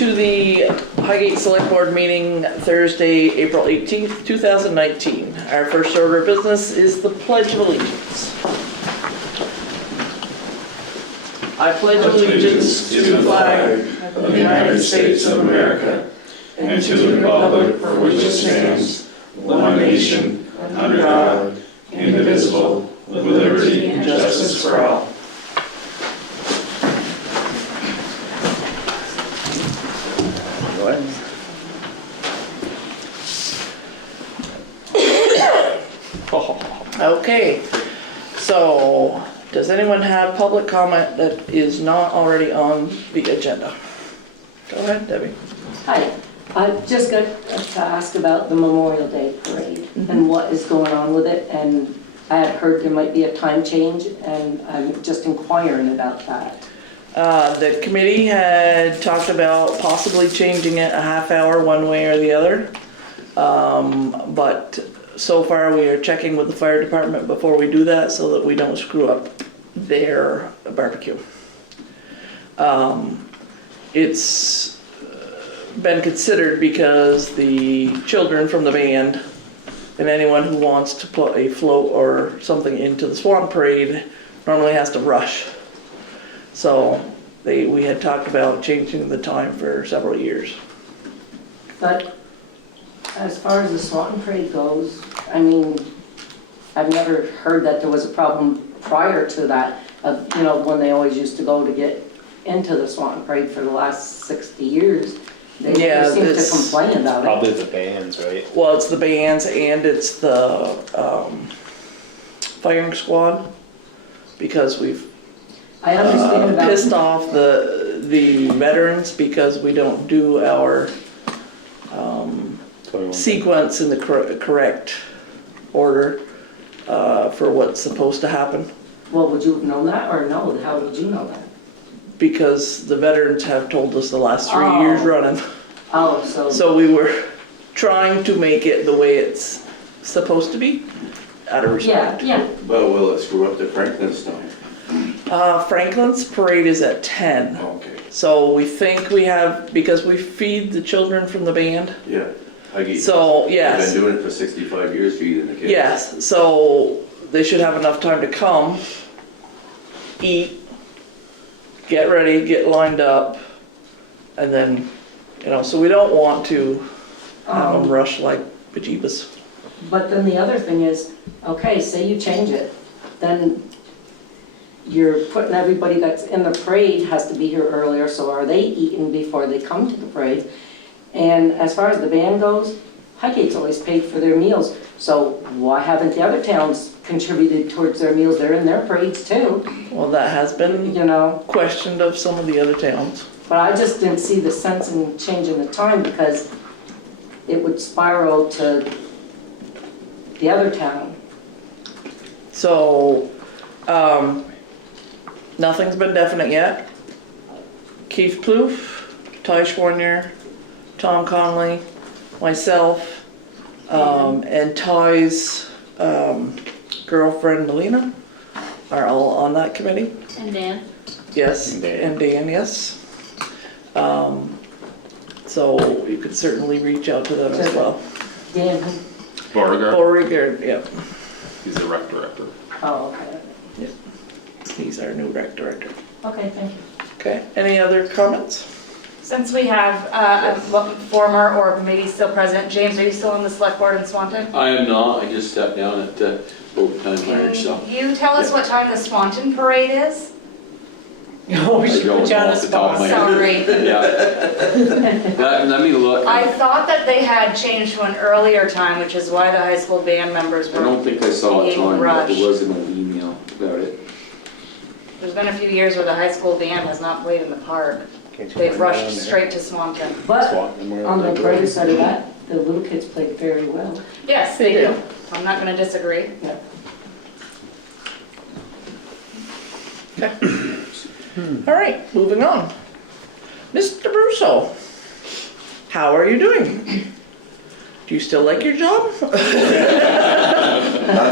to the Highgate Selectboard meeting Thursday, April 18th, 2019. Our first order of business is the Pledge of Allegiance. I pledge allegiance to the flag of the United States of America and to the republic for which it stands, one nation, under God, indivisible, with liberty and justice for all. Okay, so does anyone have public comment that is not already on the agenda? Go ahead, Debbie. Hi, I just got to ask about the Memorial Day parade and what is going on with it, and I had heard there might be a time change, and I'm just inquiring about that. The committee had talked about possibly changing it a half hour one way or the other, but so far we are checking with the fire department before we do that so that we don't screw up their barbecue. It's been considered because the children from the band and anyone who wants to put a float or something into the Swan Parade normally has to rush. So we had talked about changing the time for several years. But as far as the Swanton Parade goes, I mean, I've never heard that there was a problem prior to that, you know, when they always used to go to get into the Swanton Parade for the last 60 years. They never seem to complain about it. Probably the bands, right? Well, it's the bands and it's the firing squad, because we've I understand about pissed off the veterans because we don't do our sequence in the correct order for what's supposed to happen. Well, would you have known that, or no? How would you know that? Because the veterans have told us the last 3 years running. Oh, So we were trying to make it the way it's supposed to be, out of respect. Yeah. Well, will it screw up the Franklin's time? Franklin's parade is at 10. Okay. So we think we have, because we feed the children from the band. Yeah. So, yes. I've been doing it for 65 years, feeding the kids. Yes, so they should have enough time to come, eat, get ready, get lined up, and then, you know, so we don't want to have them rush like bejeebus. But then the other thing is, okay, say you change it, then you're putting everybody that's in the parade has to be here earlier, so are they eating before they come to the parade? And as far as the band goes, Highgate's always paid for their meals, so why haven't the other towns contributed towards their meals? They're in their parades too, Well, that has been you know? questioned of some of the other towns. But I just didn't see the sense in changing the time because it would spiral to the other town. So, nothing's been definite yet. Keith Plouffe, Ty Schwarnier, Tom Conley, myself, and Ty's girlfriend Melina are all on that committee. And Dan? Yes, and Dan, yes. So you could certainly reach out to them as well. Dan, Beauregard, yeah. He's the rec director. oh, okay. He's our new rec director. Okay, thank you. Okay, any other comments? Since we have a former or maybe still present, James, are you still on the select board in Swanton? I am not, I just stepped down at overtime hire, so. Can you tell us what time the Swanton parade is? Oh, I don't know off the top of my head. Sorry. Yeah. Let me look. I thought that they had changed to an earlier time, which is why the high school band members I were don't think I saw it being on, but rushed. there was an email about it. There's been a few years where the high school band has not played in the park. They've rushed straight to Swanton. But on the brighter side of that, the little kids played very well. Yes, they do. I'm not gonna disagree. Yeah. Okay. All right, moving on. Mr. Brusso, how are you doing? Do you still like your job? That's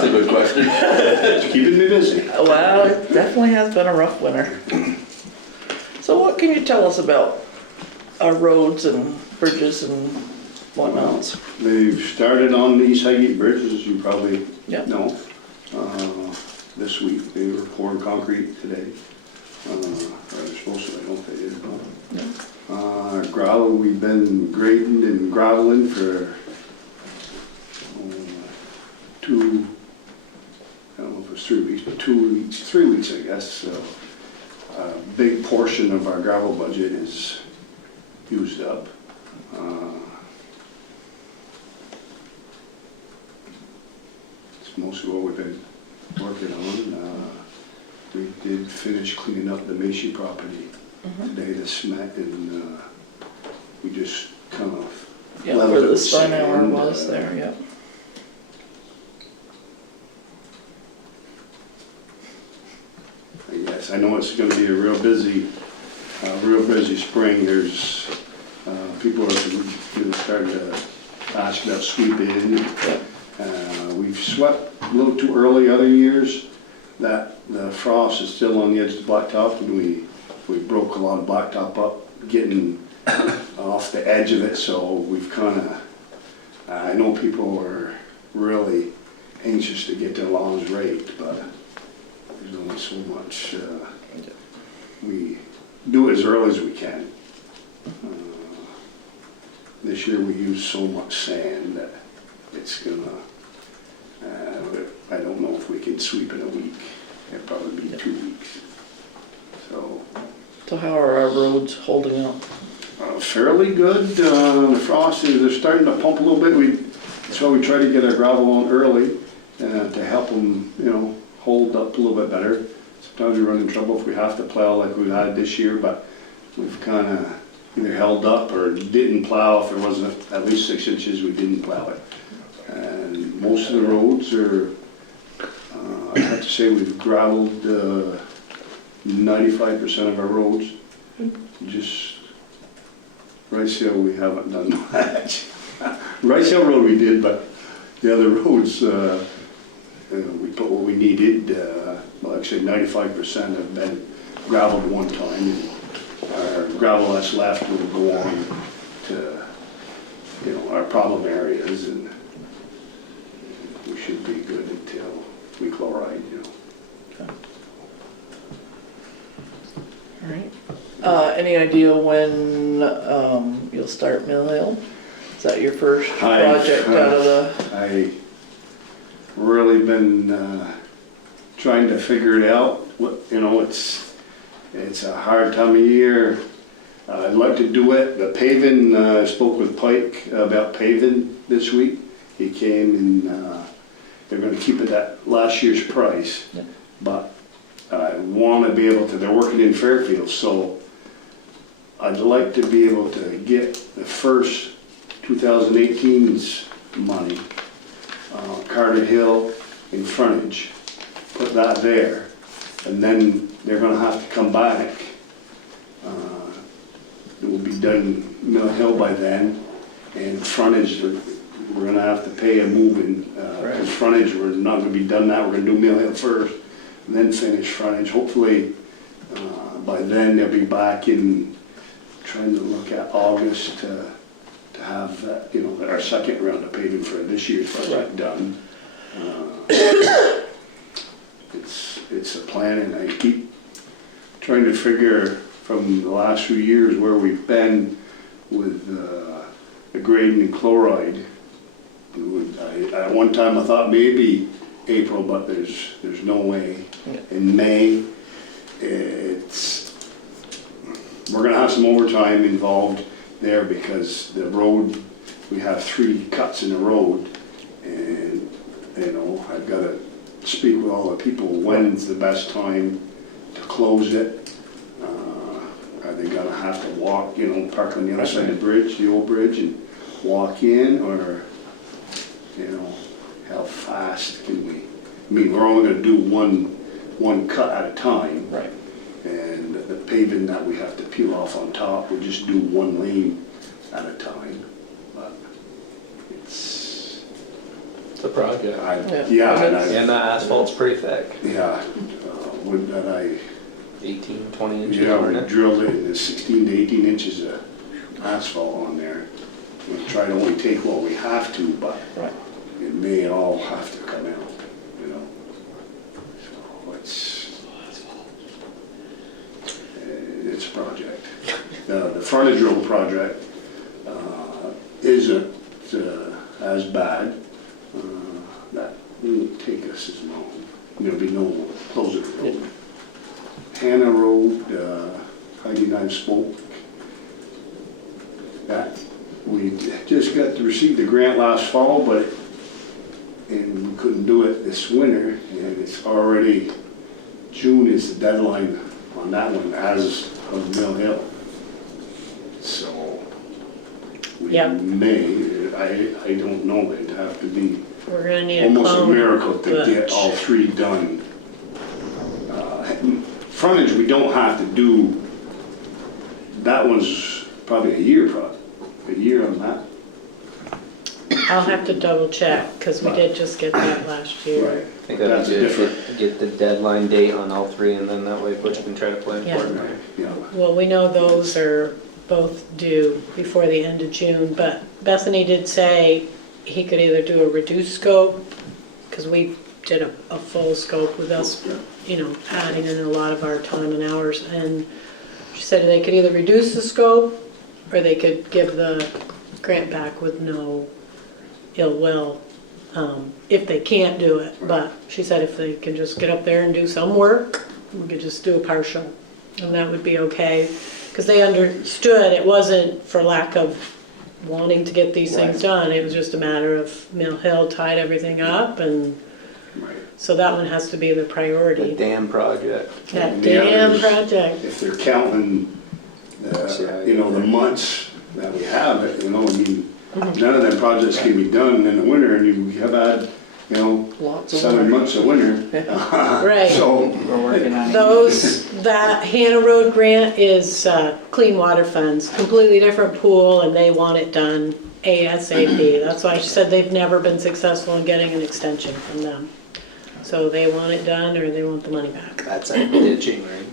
a good question. Keeping me busy. Well, it definitely has been a rough winter. So what can you tell us about our roads and bridges and whatnots. They've started on the East Highgate Bridge, as you probably Yep. know. This week, they were pouring concrete today. Or they're supposed to, I don't know if they did, but. Gravel, we've been grading and graveling for I don't know if it was 3 weeks, but 2 weeks, 3 weeks, I guess. So a big portion of our gravel budget is used up. It's mostly what we've been working on. We did finish cleaning up the Macy property today, the cement, and we just kind of Yeah, leveled where it the with Steinauer sand, was there, yeah. Yes, I know it's gonna be a real busy spring. There's, people are starting to ask about sweeping. We've swept a little too early other years. That the frost is still on the edge of the blacktop, and we broke a lot of blacktop up getting off the edge of it, so we've kinda, I know people are really anxious to get their lawns raked, but there's only so much, we do it as early as we can. This year we used so much sand that it's gonna, I don't know if we can sweep in a week. It'll probably be 2 weeks. So how are our roads holding up? Fairly good. The frost is, they're starting to pump a little bit. That's why we try to get our gravel on early to help them, hold up a little bit better. Sometimes we run in trouble if we have to plow like we had this year, but we've kind of either held up or didn't plow. If there wasn't at least 6 inches, we didn't plow it. And most of the roads are, I have to say we've gravelled 95% of our roads. Just Rice Hill, we haven't done much. Rice Hill Road we did, but the other roads, we put what we needed. Well, actually 95% have been gravelled one time. And our gravel that's left will go on to, our problem areas, and we should be good until we chloride, All right. Any idea when you'll start Mill Hill? Is that your first project out of the? I really been trying to figure it out. It's a hard time of year. I'd like to do it. The paving, I spoke with Pike about paving this week. He came and they're going to keep it at last year's price. Yeah. But I want to be able to, they're working in Fairfield, so I'd like to be able to get the first 2018's money, Carter Hill in frontage, put that there, and then they're gonna have to come back. It will be done Mill Hill by then, and frontage, we're gonna have to pay a moving, because frontage, we're not gonna be done that, we're gonna do Mill Hill first, and then finish frontage. Hopefully, by then they'll be back in, trying to look at August to have, our second round of paving for this year's project done. It's a plan, and I keep trying to figure from the last few years where we've been with the grading and chloride. At one time I thought maybe April, but there's no way. In May, we're gonna have some overtime involved there because the road, we have 3 cuts in the road, and I've got to speak with all the people, when's the best time to close it. Are they gonna have to walk, park on the other side of the bridge, the old bridge, and walk in, or how fast can we? I mean, we're only gonna do one cut at a time. Right. And the paving that we have to peel off on top, we just do 1 lane at a time. But it's a project. and the asphalt's pretty thick. yeah, 18, 20 inches, yeah, isn't we it? drilled it in 16 to 18 inches of asphalt on there. We'll try to only take what we have to, but Right. it may all have to come out, you know. So it's a project. The frontage road project isn't as bad. That won't take us as long. There'll be no closing the road. Hannah Road, Highgate spoke. That we just got to receive the grant last fall, and we couldn't do it this winter, and it's already, June is the deadline on that one, as of Mill Hill. So, we Yep. may, I don't know, it'd have to be We're gonna need a almost a clone. miracle to get butch. all three done. Frontage, we don't have to do, that one's probably a year on that. I'll have to double check, because we did just get that last year. Right. I think that'd That's be a good. different, Get the deadline date on all three, and then that way Butch can try to plan for it. right, yeah. Well, we know those are both due before the end of June, but Bethany did say he could either do a reduced scope, because we did a full scope with us, adding in a lot of our time and hours, and she said they could either reduce the scope, or they could give the grant back with no ill will, if they can't do it. But she said if they can just get up there and do some work, we could just do a partial, and that would be okay. Because they understood it wasn't for lack of wanting to get these things done, it was just a matter of Mill Hill tied everything up, and Right. so that one has to be the The priority. dam project. That And damn others, project. If they're counting, the months that we have it, I mean, none of them projects can be done in the winter, and you have had, Lots of 7 work. months of winter. Right. So, We're working on it. That Hannah Road grant is clean water funds, completely different pool, and they want it done ASAP. That's why she said they've never been successful in getting an extension from them. So they want it done, or they want the money back. That's a ditching, right?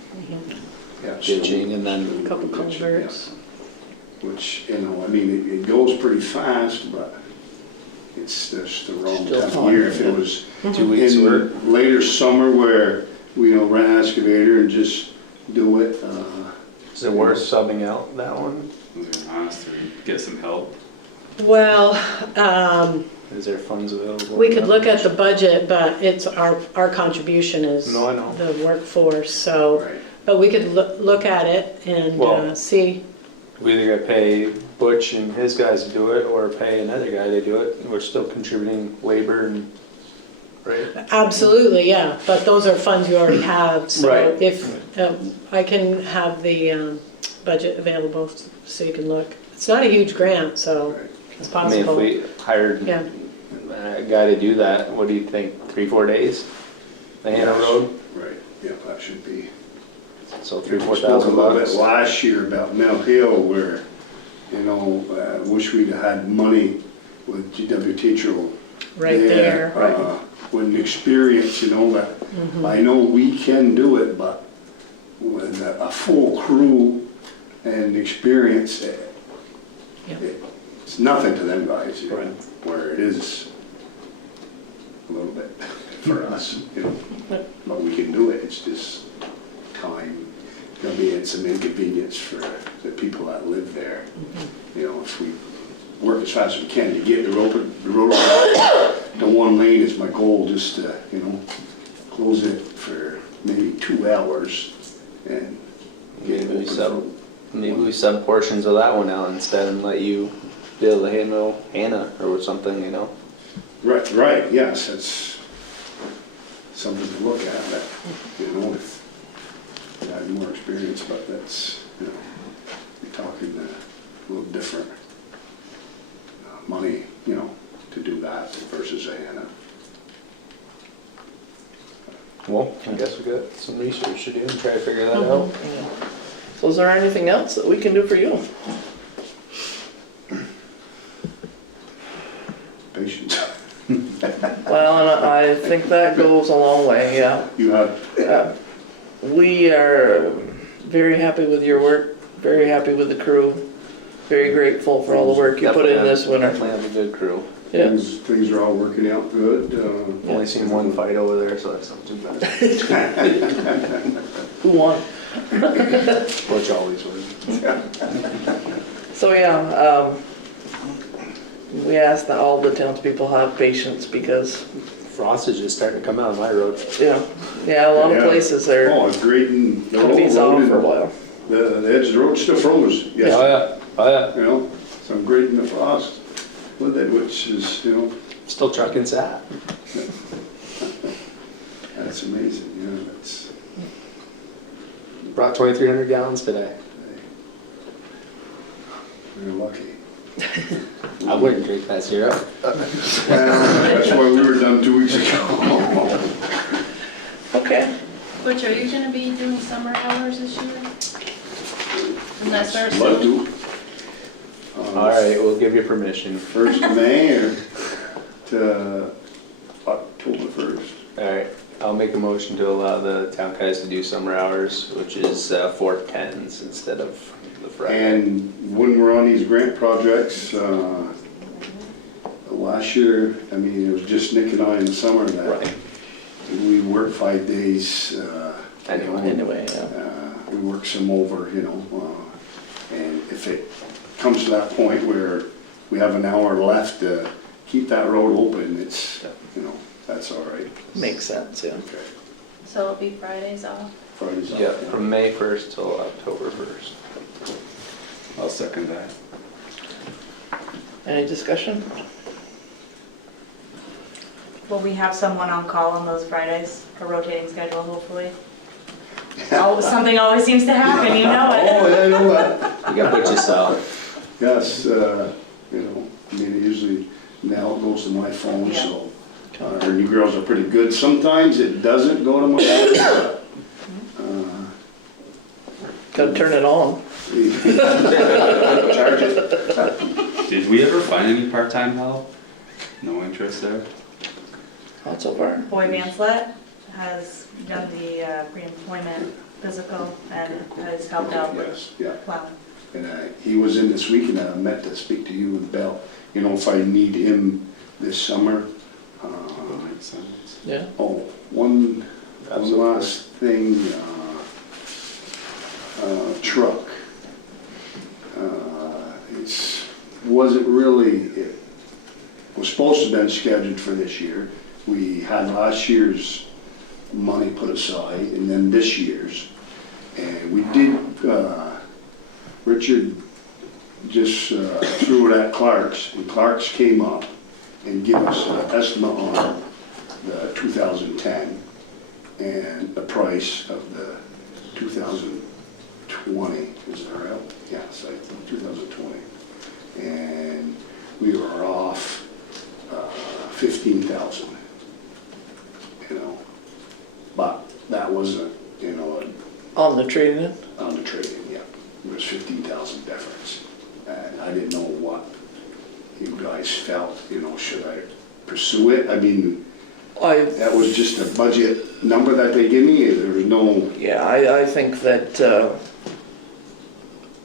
yeah. so- Ditching, and then A couple culverts. Which, it goes pretty fast, but it's just the wrong Still time of fun. year. If it was 2 weeks work. in later summer where we, rent an excavator and just do it, Is it worth subbing out that one? Honestly, get some help. Well, Is there funds available? we could look at the budget, but it's our contribution is No, I know. the workforce, so. right. But we could look at it and Well- see. We either gotta pay Butch and his guys to do it, or pay another guy to do it. We're still contributing labor and, right? Absolutely, yeah, but those are funds you already have, so Right. if, I can have the budget available so you can look. It's not a huge grant, so Right. it's I mean, if possible. we hired Yeah, a guy to do that, what do you think, 3-4 days? The Hannah Road, Right, yeah, that should be. so We 3-4 spoke a thousand little bit bucks. last year about Mill Hill where, wish we'd had money with GW Tetro. right there. With an experience, that I know we can do it, but with a full crew and experience, Yep. it's nothing to them guys, Right. where it is a little bit for us, but we can do it, it's just time. There'll be some inconvenience for the people that live there. If we work as fast as we can to get the road to one lane is my goal, just to, close it for maybe 2 hours and get it open. Maybe we sub portions of that one out instead and let you build a Hannah or something, Right, yes, that's something to look at, that, if you had more experience, but that's, you're talking a little different money, to do that versus a Hannah. Well, I guess we got some research to do and try to figure that Mm-hmm. out. So is there anything else that we can do for you? Patience. Well, and I think that goes a long way, yeah. You have, We are very happy with your work, very happy with the crew. very grateful for all the work you put in this winter. Definitely have a good crew. Yeah. Things are all working out good. Only seen one fight over there, so that's not too bad. Who won? Which always wins. So yeah, we ask that all the townspeople have patience because, Frost is just starting to come out of my road. yeah, a lot of Yeah. places are Oh, it's grading the gonna be road, soft for a while. the edge of the road still froze, Oh, yes, yeah, oh, yeah. you know, so I'm grading the frost with it, which is, you know, Still trucking sap. that's amazing, yeah, that's, Brought 2,300 gallons today. we're lucky. I wouldn't drink that syrup. Well, that's why we were done 2 weeks ago. Okay, Butch, are you gonna be doing summer hours this year? And that starts Love soon? to. All right, we'll give you permission. 1st of May or to October 1st. All right, I'll make a motion to allow the town guys to do summer hours, which is 4/10s instead of the Friday. And when we're on these grant projects, last year, I mean, it was just Nick and I in the summer that Right. we worked 5 days. anyway, yeah. We work some over, you know, and if it comes to that point where we have an hour left to keep that road open, it's, you know, that's all right. Makes sense, yeah. Okay. So it'll be Fridays off? Friday's off. Yeah, from May 1st till October 1st. I'll second that. Any discussion? Will we have someone on call on those Fridays, a rotating schedule, hopefully? Oh, something always seems to happen, you know it. Oh, yeah, I know that. You got Butch yourself. Yes, you know, I mean, usually now it goes to my phone, Yeah. so our new girls are pretty good. Sometimes it doesn't go to my phone, but, Gotta turn it on. charge it. Did we ever find any part-time help? No interest there? Not so far. Boy Manslet has done the pre-employment physical and has helped out with Yes, yeah. plowing. And he was in this week and I meant to speak to you and Bell, you know, if I need him this summer. That makes sense. Yeah. Oh, one last thing, truck. Wasn't really, it was supposed to have been scheduled for this year. We had last year's money put aside and then this year's. And we did, Richard just threw it at Clark's, and Clark's came up and gave us an estimate on the 2010 and the price of the 2020, is that right? Yes, I think 2020. And we were off 15,000, you know, but that wasn't, you know, On the trade-in? on the trade-in, yeah. It was 15,000 difference. And I didn't know what you guys felt, you know, should I pursue it? I mean, that was just a budget number that they give me, there was no, Yeah, I think that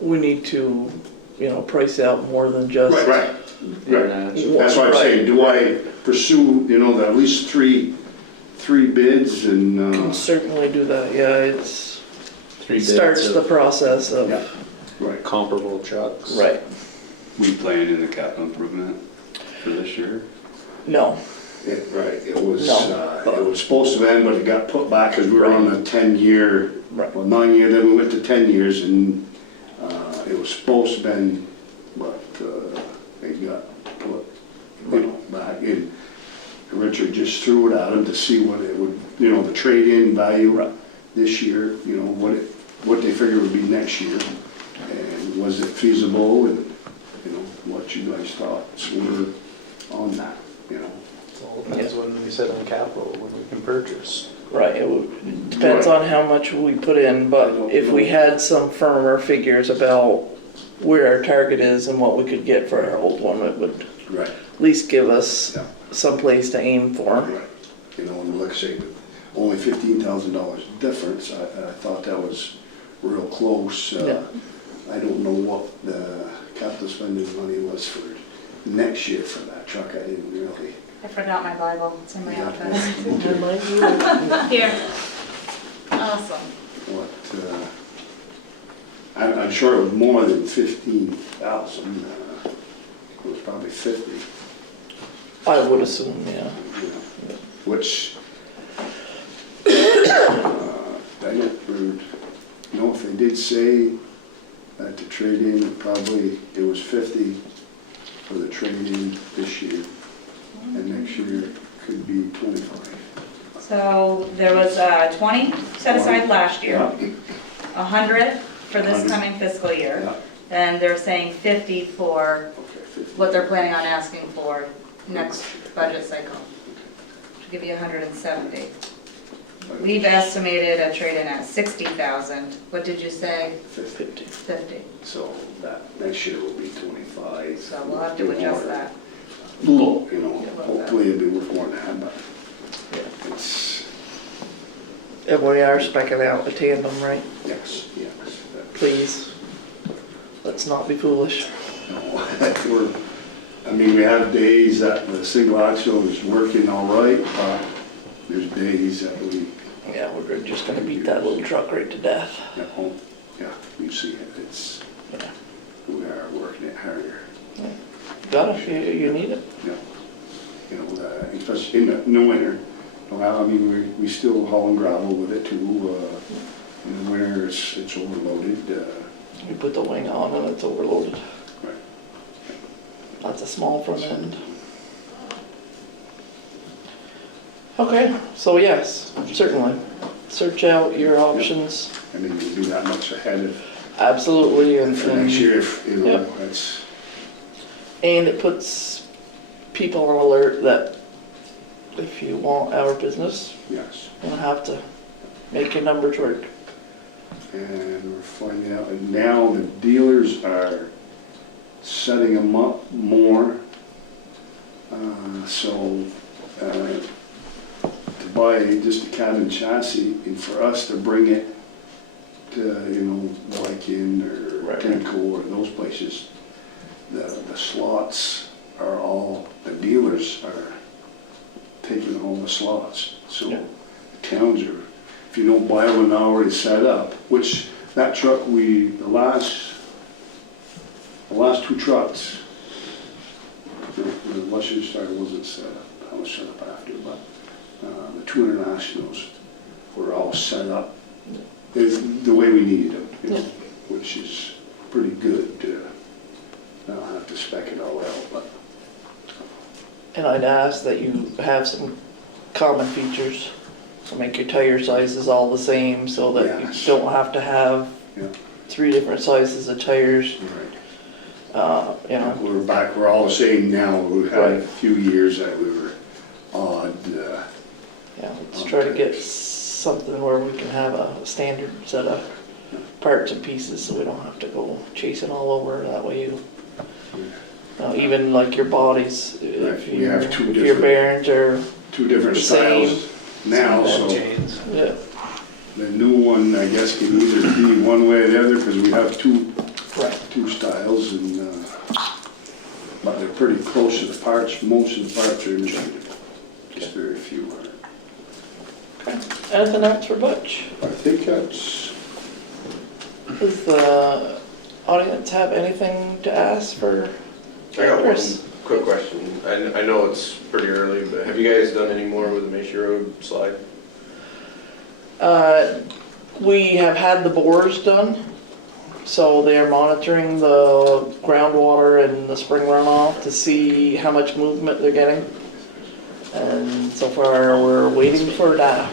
we need to, you know, price out more than just. right. That's why I'm saying, do I pursue, you know, at least three bids and, Can certainly do that, yeah, it's, 3 bids starts the of process of, yeah, right. comparable trucks. right, We playing in the capital improvement for this year? no, It was, No. it was supposed to end, but it got put back because we were on a 10-year, Right. well, 9-year, then we went to 10 years, and it was supposed to been, but it got put, you know, back in. Richard just threw it at him to see what it would, you know, the trade-in value Right. this year, you know, what they figured would be next year, and was it feasible, and, you know, what you guys thought, so we're on that, you know. Well, that's when we said on capital, when we can purchase. right, it depends on how much we put in, but if we had some firmer figures about where our target is and what we could get for our old one, it would Right. at least give us Yeah. some place to aim for. Right, you know, and like I say, only $15,000 difference, I thought that was real close. Yeah. I don't know what the capital spending money was for next year for that truck. I didn't really. I forgot my Bible, it's in my Yeah. office. Never mind you. Here. Awesome. What, I'm sure it was more than 15,000. It was probably 50, I would assume, yeah. you know, which, I don't know if they did say that to trade in, probably it was 50 for the trade-in this year, and next year could be 25. So there was 20 set aside last year, 100 for this 100. coming fiscal year. Yeah, And they're saying 50 for okay, 50. what they're planning on asking for next budget cycle. To give you 170. We've estimated a trade-in at 60,000. What did you say? 50. 50. So that next year will be 25. So we'll have to adjust that. Low, you know, hopefully it'll be worth more than that, but Yeah. it's, And we are specking out a tandem, right? yes. Please, let's not be foolish. I mean, we have days that the single axle is working all right, but there's days that we, Yeah, we're just gonna beat that little truck right to death. at home, yeah, you see it, it's, Yeah. we are working it harder. Got it, you need it. Yeah, you know, especially in the winter. Well, I mean, we still hauling gravel with it too. In the winter, it's overloaded. You put the wing on and it's overloaded. Right. That's a small front end. Okay, so yes, certainly. Search out your options. I mean, we'll be that much ahead of Absolutely, and for next year, if, you know, Yep. that's, and it puts people on alert that if you want our business, yes. you're gonna have to make your numbers work. And we're finding out, and now the dealers are setting them up more. So, to buy just a cabin chassis, and for us to bring it to, you know, Lycan or Right. Tenco or those places, the slots are all, the dealers are taking all the slots. So Yeah. towns are, if you don't buy one already set up, which that truck the last two trucks, the Western Star wasn't set up, I was set up after, but the two internationals were all set up the way we needed them, you know, which is pretty good. I don't have to spec it all out, but And I'd ask that you have some common features. So make your tire sizes all the same so that Yes. you don't have to have Yeah. 3 different sizes of tires. right. You know, We're all the same now. We've had a Right. few years that we were odd. yeah, let's try to get something where we can have a standard set of parts and pieces so we don't have to go chasing all over. That way you, even like your bodies, Right, if we have two if your different- bearings are, Two different The same. styles now, so Chains. yeah, the new one, I guess, can either be one way or the other, because we have right. two styles, and, but they're pretty close to the parts. Most of the parts are interchangeable, just very few are. Anything else for Butch? I think that's, Does the audience have anything to ask for I got one Chris? quick question. I know it's pretty early, but have you guys done any more with the Macy Road slide? We have had the bores done, so they are monitoring the groundwater and the spring runoff to see how much movement they're getting. And so far, we're waiting for data.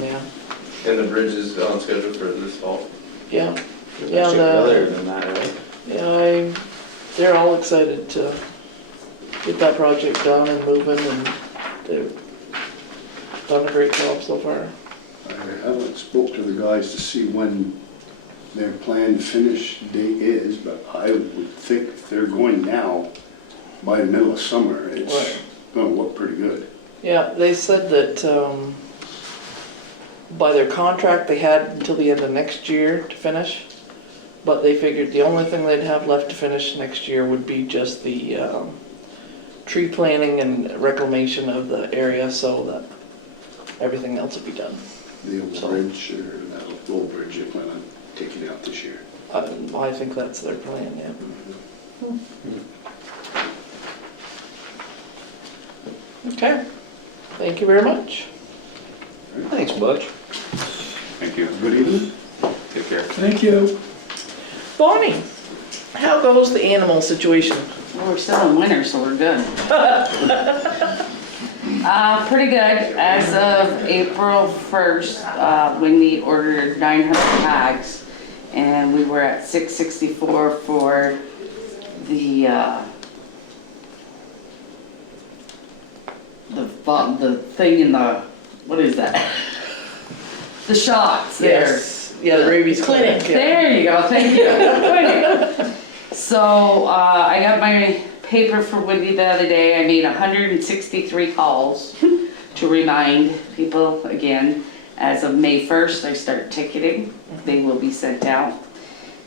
Yeah, And the bridge is on schedule for this fall? yeah, There's Yeah, actually the- other than that, right? yeah, they're all excited to get that project done and moving, and they've done a great job so far. I haven't spoke to the guys to see when their planned finish date is, but I would think if they're going now, by the middle of summer, it's Right. gonna look pretty good. Yeah, they said that by their contract, they had until the end of next year to finish, But they figured the only thing they'd have left to finish next year would be just the tree planting and reclamation of the area so that everything else would be done. The old bridge, or that old bridge, they plan on taking out this year. I think that's their plan, yeah. Okay, thank you very much. Thanks, Butch. Thank you. Good evening. Take care. Thank you. Bonnie, how goes the animal situation? Well, we're still in winter, so we're good. Pretty good. As of April 1st, Wendy ordered 900 tags, and we were at 664 for the thing in the, what is that? The shots there. Yes, yeah, the rabies clinic. yeah. There you go, thank you. So, I got my paper for Wendy the other day. I made 163 calls to remind people again. As of May 1st, I start ticketing. They will be sent out.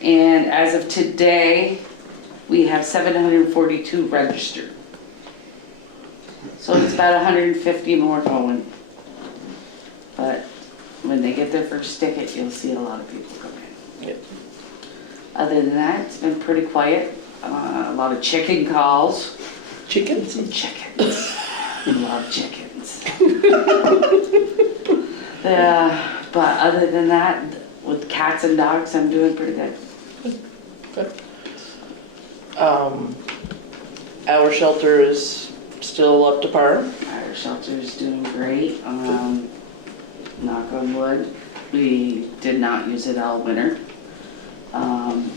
And as of today, we have 742 registered. So it's about 150 more going. But when they get their first ticket, you'll see a lot of people come in. Yep. Other than that, it's been pretty quiet. A lot of chicken calls. Chickens? Chickens. Love chickens. But other than that, with cats and dogs, I'm doing pretty good. Our shelter is still up to par. Our shelter is doing great. Knock on wood. We did not use it all winter.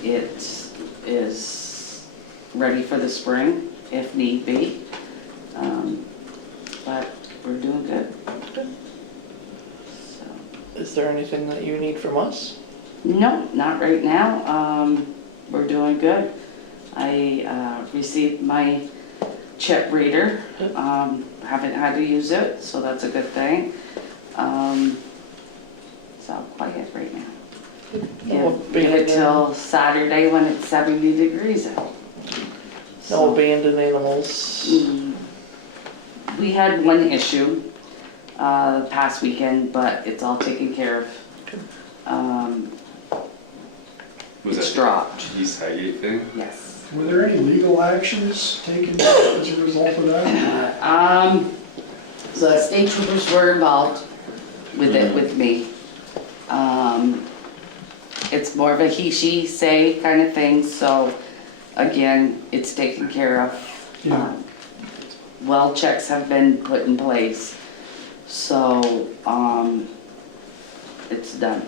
It is ready for the spring if need be. But we're doing good. So. Is there anything that you need from us? No, not right now. We're doing good. I received my chip reader. Haven't had to use it, so that's a good thing. So quiet right now. Give it till Saturday when it's 70 degrees out. No abandoned animals? We had one issue past weekend, but it's all taken care of. Was It's that dropped. East Highgate thing? Yes. Were there any legal actions taken as a result of that? The state troopers were involved with it with me. It's more of a he, she, say kind of thing, so again, it's taken care of. Yeah. Well checks have been put in place, so, it's done.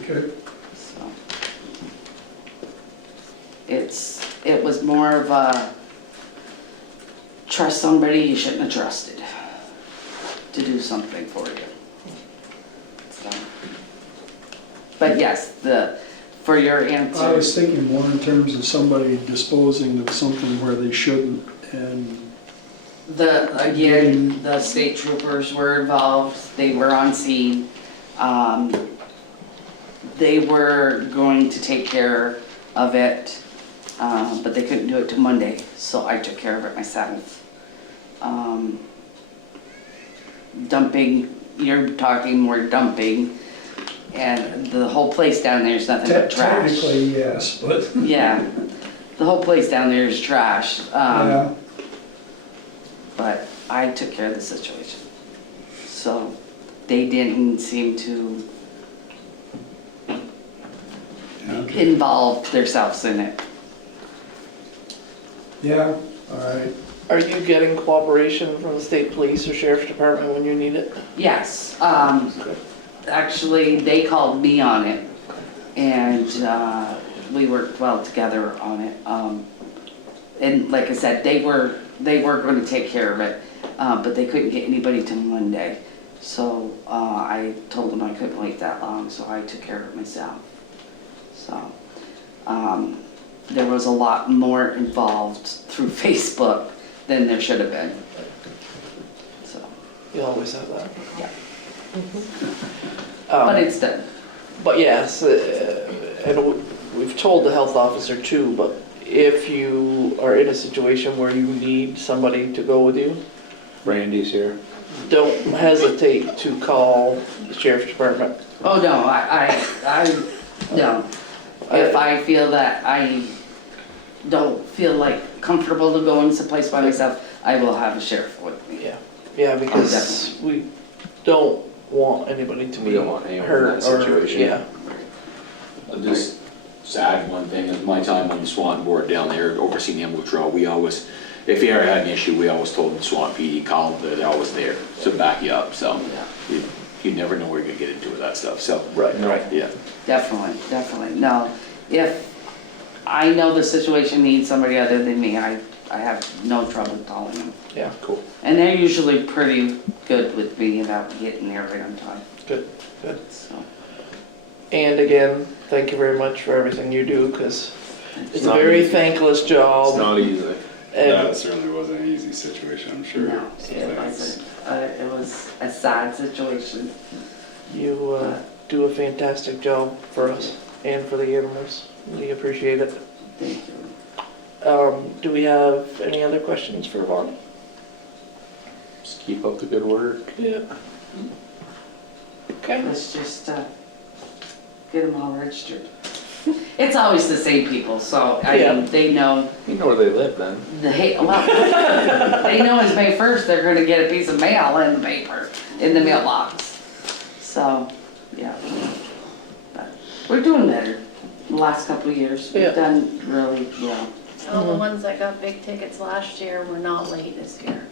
Okay. So it was more of a trust somebody you shouldn't have trusted to do something for you. So, but yes, for your answer. I was thinking more in terms of somebody disposing of something where they shouldn't, and Again, the state troopers were involved, they were on scene. They were going to take care of it, but they couldn't do it till Monday, so I took care of it myself. Dumping, you're talking more dumping, and the whole place down there is nothing but trash. technically, yes, but, Yeah, the whole place down there is trash. yeah. But I took care of the situation. So they didn't seem to involve themselves in it. Yeah, all right. Are you getting cooperation from the state police or sheriff's department when you need it? Yes, actually, they called me on it, and we worked well together on it. And like I said, they were going to take care of it, but they couldn't get anybody till Monday. So I told them I couldn't wait that long, so I took care of it myself. So there was a lot more involved through Facebook than there should have been. So, You always have that. yeah. But But it's done. But yes, and we've told the health officer too, but if you are in a situation where you need somebody to go with you, Randy's here. don't hesitate to call the sheriff's department. Oh, no, no. If I feel that I don't feel like comfortable to go in someplace by myself, I will have a sheriff with me. Yeah, because we don't want anybody to We be don't want anyone in hurt that or, situation. yeah. I'll just add one thing, is my time on the SWAT board down there overseeing the Emerald Trail, we always, if you ever had an issue, we always told the SWAT PD, call them, they're always there to back you up, so you never know where you're gonna get into with that stuff, so. Right. Yeah. Definitely. No, if I know the situation needs somebody other than me, I have no trouble calling them. Yeah, cool. And they're usually pretty good with being about getting there right on time. Good. So, And again, thank you very much for everything you do, because it's a not very easy. thankless It's job. not easy. And That certainly wasn't an easy situation, I'm sure. no, it wasn't. It was a sad situation. you do a fantastic job for us and for the animals. We appreciate it. Thank you. Do we have any other questions for Bonnie? Just keep up the good work. Yeah. Okay. Let's just get them all registered. It's always the same people, so I mean, they know. You know where they live then. They know it's May 1st, they're gonna get a piece of mail in the paper, in the mailbox. So, yeah. But we're doing better the last couple of years. Yeah. We've done really well. All the ones that got big tickets last year were not late this year.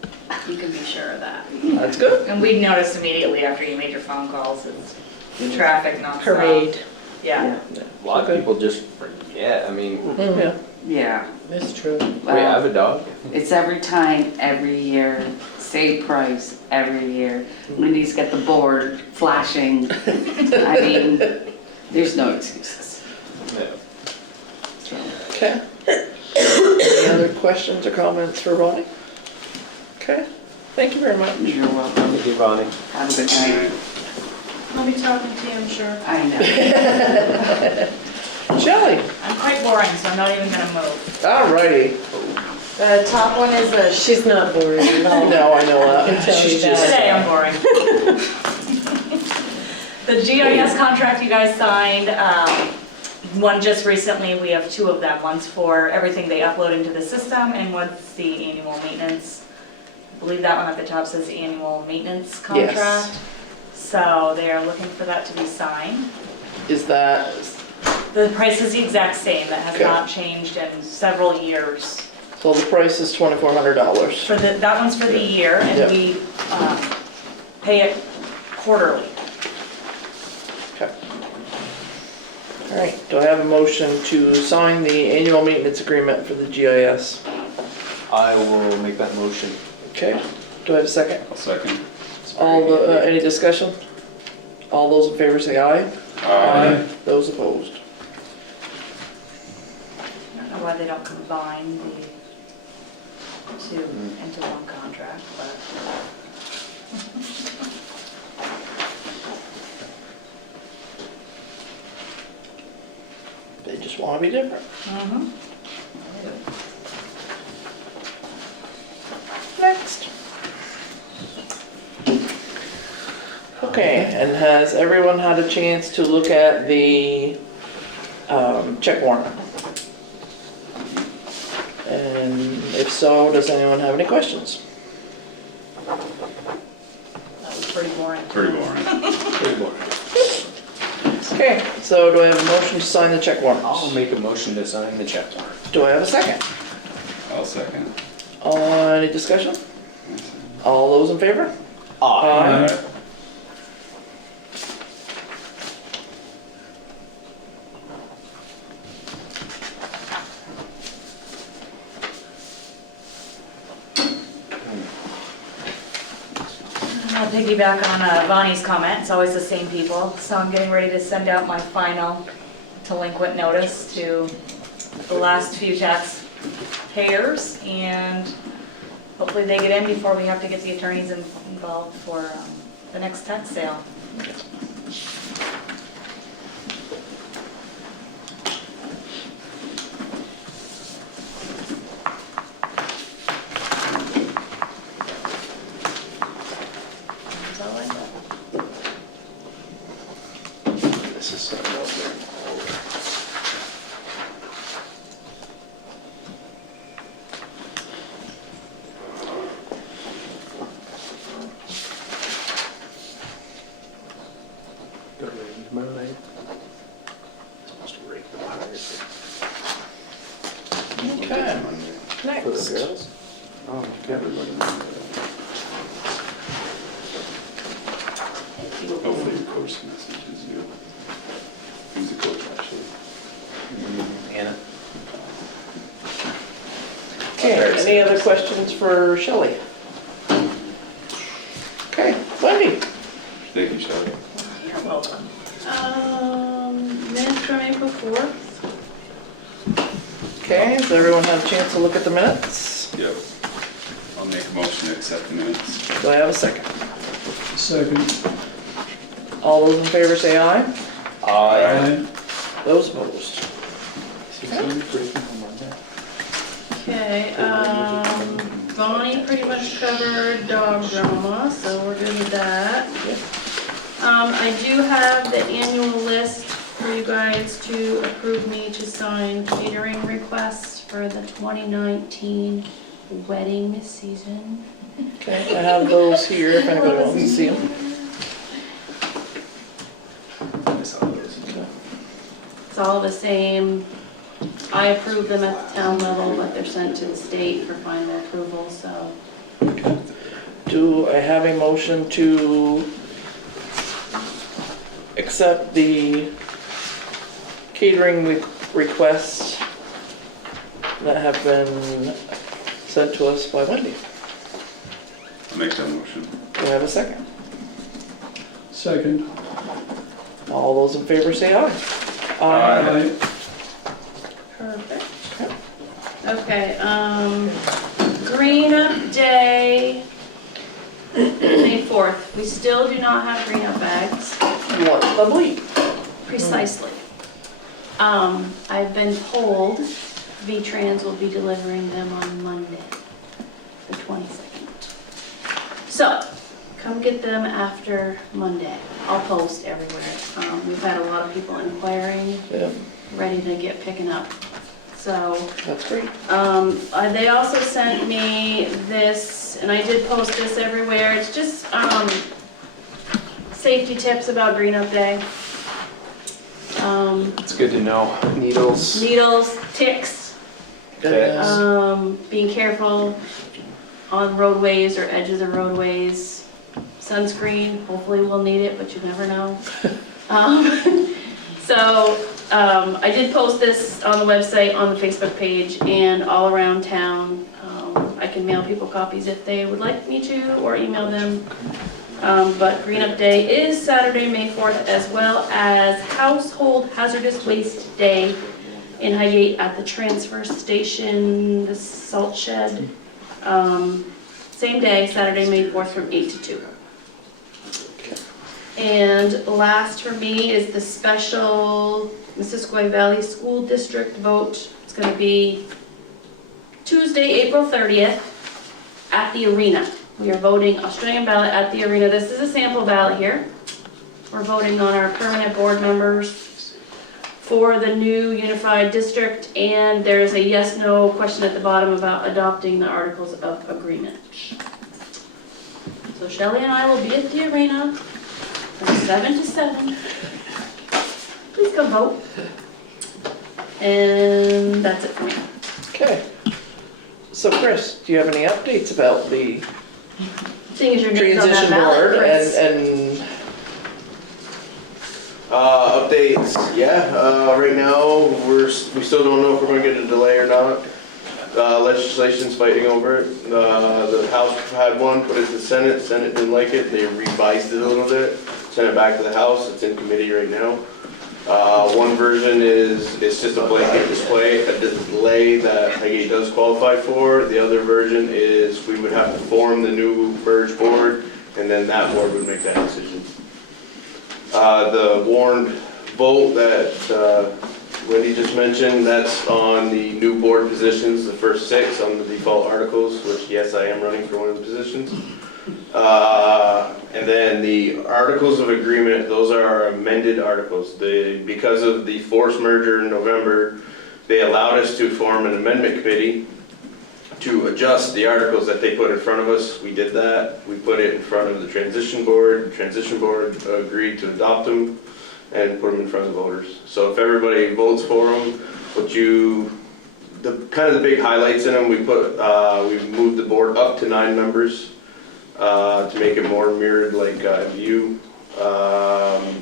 You can be sure of that. That's good. And we noticed immediately after you made your phone calls, it's traffic nonstop. Parade. Yeah. A lot of people just forget, I mean, Yeah. Yeah. That's true. we have a dog. It's every time, every year, same price, every year. Wendy's got the board flashing. I mean, there's no excuses. Yeah. So, Okay. Any other questions or comments for Bonnie? Okay. Thank you very much. you're welcome. Thank you, Bonnie. Have a good night. I'll be talking to you, I'm sure. I know. Shelley. I'm quite boring, so I'm not even gonna move. Alrighty. The top one is the, She's not boring at all. No, I know that. I can tell you She's that. just- today I'm boring. The GIS contract you guys signed, one just recently, we have two of them. One's for everything they upload into the system, and one's the annual maintenance. I believe that one at the top says annual maintenance contract. Yes. So they are looking for that to be signed. Is that, The price is the exact same, that has Okay. not changed in several years. so the price is $2,400. For the, that one's for the year, Yeah. and we pay it quarterly. Okay. All right, do I have a motion to sign the annual maintenance agreement for the GIS? I will make that motion. Okay, do I have a second? I'll second. All the, any discussion? All those in favor say aye. Those opposed? I don't know why they don't combine the two into one contract, but. They just want to be different. Next. Okay, and has everyone had a chance to look at the check warrant? And if so, does anyone have any questions? That was pretty boring. Pretty boring. Pretty boring. Okay, so do I have a motion to sign the check warrants? I'll make a motion to sign the check warrant. Do I have a second? I'll second. Any discussion? All those in favor? Aye. I'll piggyback on Bonnie's comment, it's always the same people. So I'm getting ready to send out my final delinquent notice to the last few tax payers, and hopefully they get in before we have to get the attorneys involved for the next tax sale. This is something else there. Got rain tomorrow night. Supposed to rain tomorrow night. Okay, For the next. girls? Oh, yeah. Hopefully your coach messages you. Who's the coach actually? Anna? Okay, any other questions for Shelley? Okay, Wendy? Thank you, Shelley. You're welcome. Minutes from April 4th. Okay, has everyone had a chance to look at the minutes? Yep. I'll make a motion to accept the minutes. Do I have a second? Second. All those in favor say aye. Aye. Those opposed? Okay, Bonnie pretty much covered dog drama, so we're good with that. I do have the annual list for you guys to approve me to sign catering requests for the 2019 wedding season. Okay, I have those here if anybody wants to see them. I saw those. It's all the same. I approve them at the town level, but they're sent to the state for final approval, so. Do I have a motion to accept the catering requests that have been sent to us by Wendy? I'll make that motion. Do I have a second? Second. All those in favor say aye. Aye. Perfect. Okay, Green Up Day, May 4th. We still do not have green up bags. What the bleep? Precisely. I've been told V-Trans will be delivering them on Monday, the 22nd. So, come get them after Monday. I'll post everywhere. We've had a lot of people inquiring, Yeah, ready to get picking up. So, that's great. they also sent me this, and I did post this everywhere. It's just, safety tips about Green Up Day. It's good to know. Needles. Needles, ticks, Okay. being careful on roadways or edges of roadways. Sunscreen, hopefully we'll need it, but you never know. I did post this on the website, on the Facebook page, and all around town. I can mail people copies if they would like me to, or email them. But Green Up Day is Saturday, May 4th, as well as Household Hazardous Waste Day in Highgate at the transfer station, the salt shed. Same day, Saturday, May 4th, from 8 to 2. And last for me is the special Missisquoi Valley School District vote. It's going to be Tuesday, April 30th at the arena. We are voting Australian ballot at the arena. This is a sample ballot here. We're voting on our permanent board members for the new unified district, and there is a yes/no question at the bottom about adopting the Articles of Agreement. So Shelley and I will be at the arena from 7 to 7. Please come vote. And that's it for me. Okay. So Chris, do you have any updates about the Seeing as your name's on that transition ballot, board Chris. and Updates, yeah, right now, we still don't know if we're gonna get a delay or not. Legislation's fighting over it. The House had one, put it to the Senate didn't like it, they revised it a little bit, sent it back to the House, it's in committee right now. One version is, it's just a blanket display, a delay that Highgate does qualify for. The other version is we would have to form the new merge board, and then that board would make that decision. The warned vote that Wendy just mentioned, that's on the new board positions, the first 6 on the default articles, which yes, I am running for one of the positions. And then the articles of agreement, those are our amended articles. Because of the forced merger in November, they allowed us to form an amendment committee to adjust the articles that they put in front of us. We did that. We put it in front of the transition board. The transition board agreed to adopt them and put them in front of the voters. So if everybody votes for them, kind of the big highlights in them, we've moved the board up to 9 members to make it more mirrored like MVU.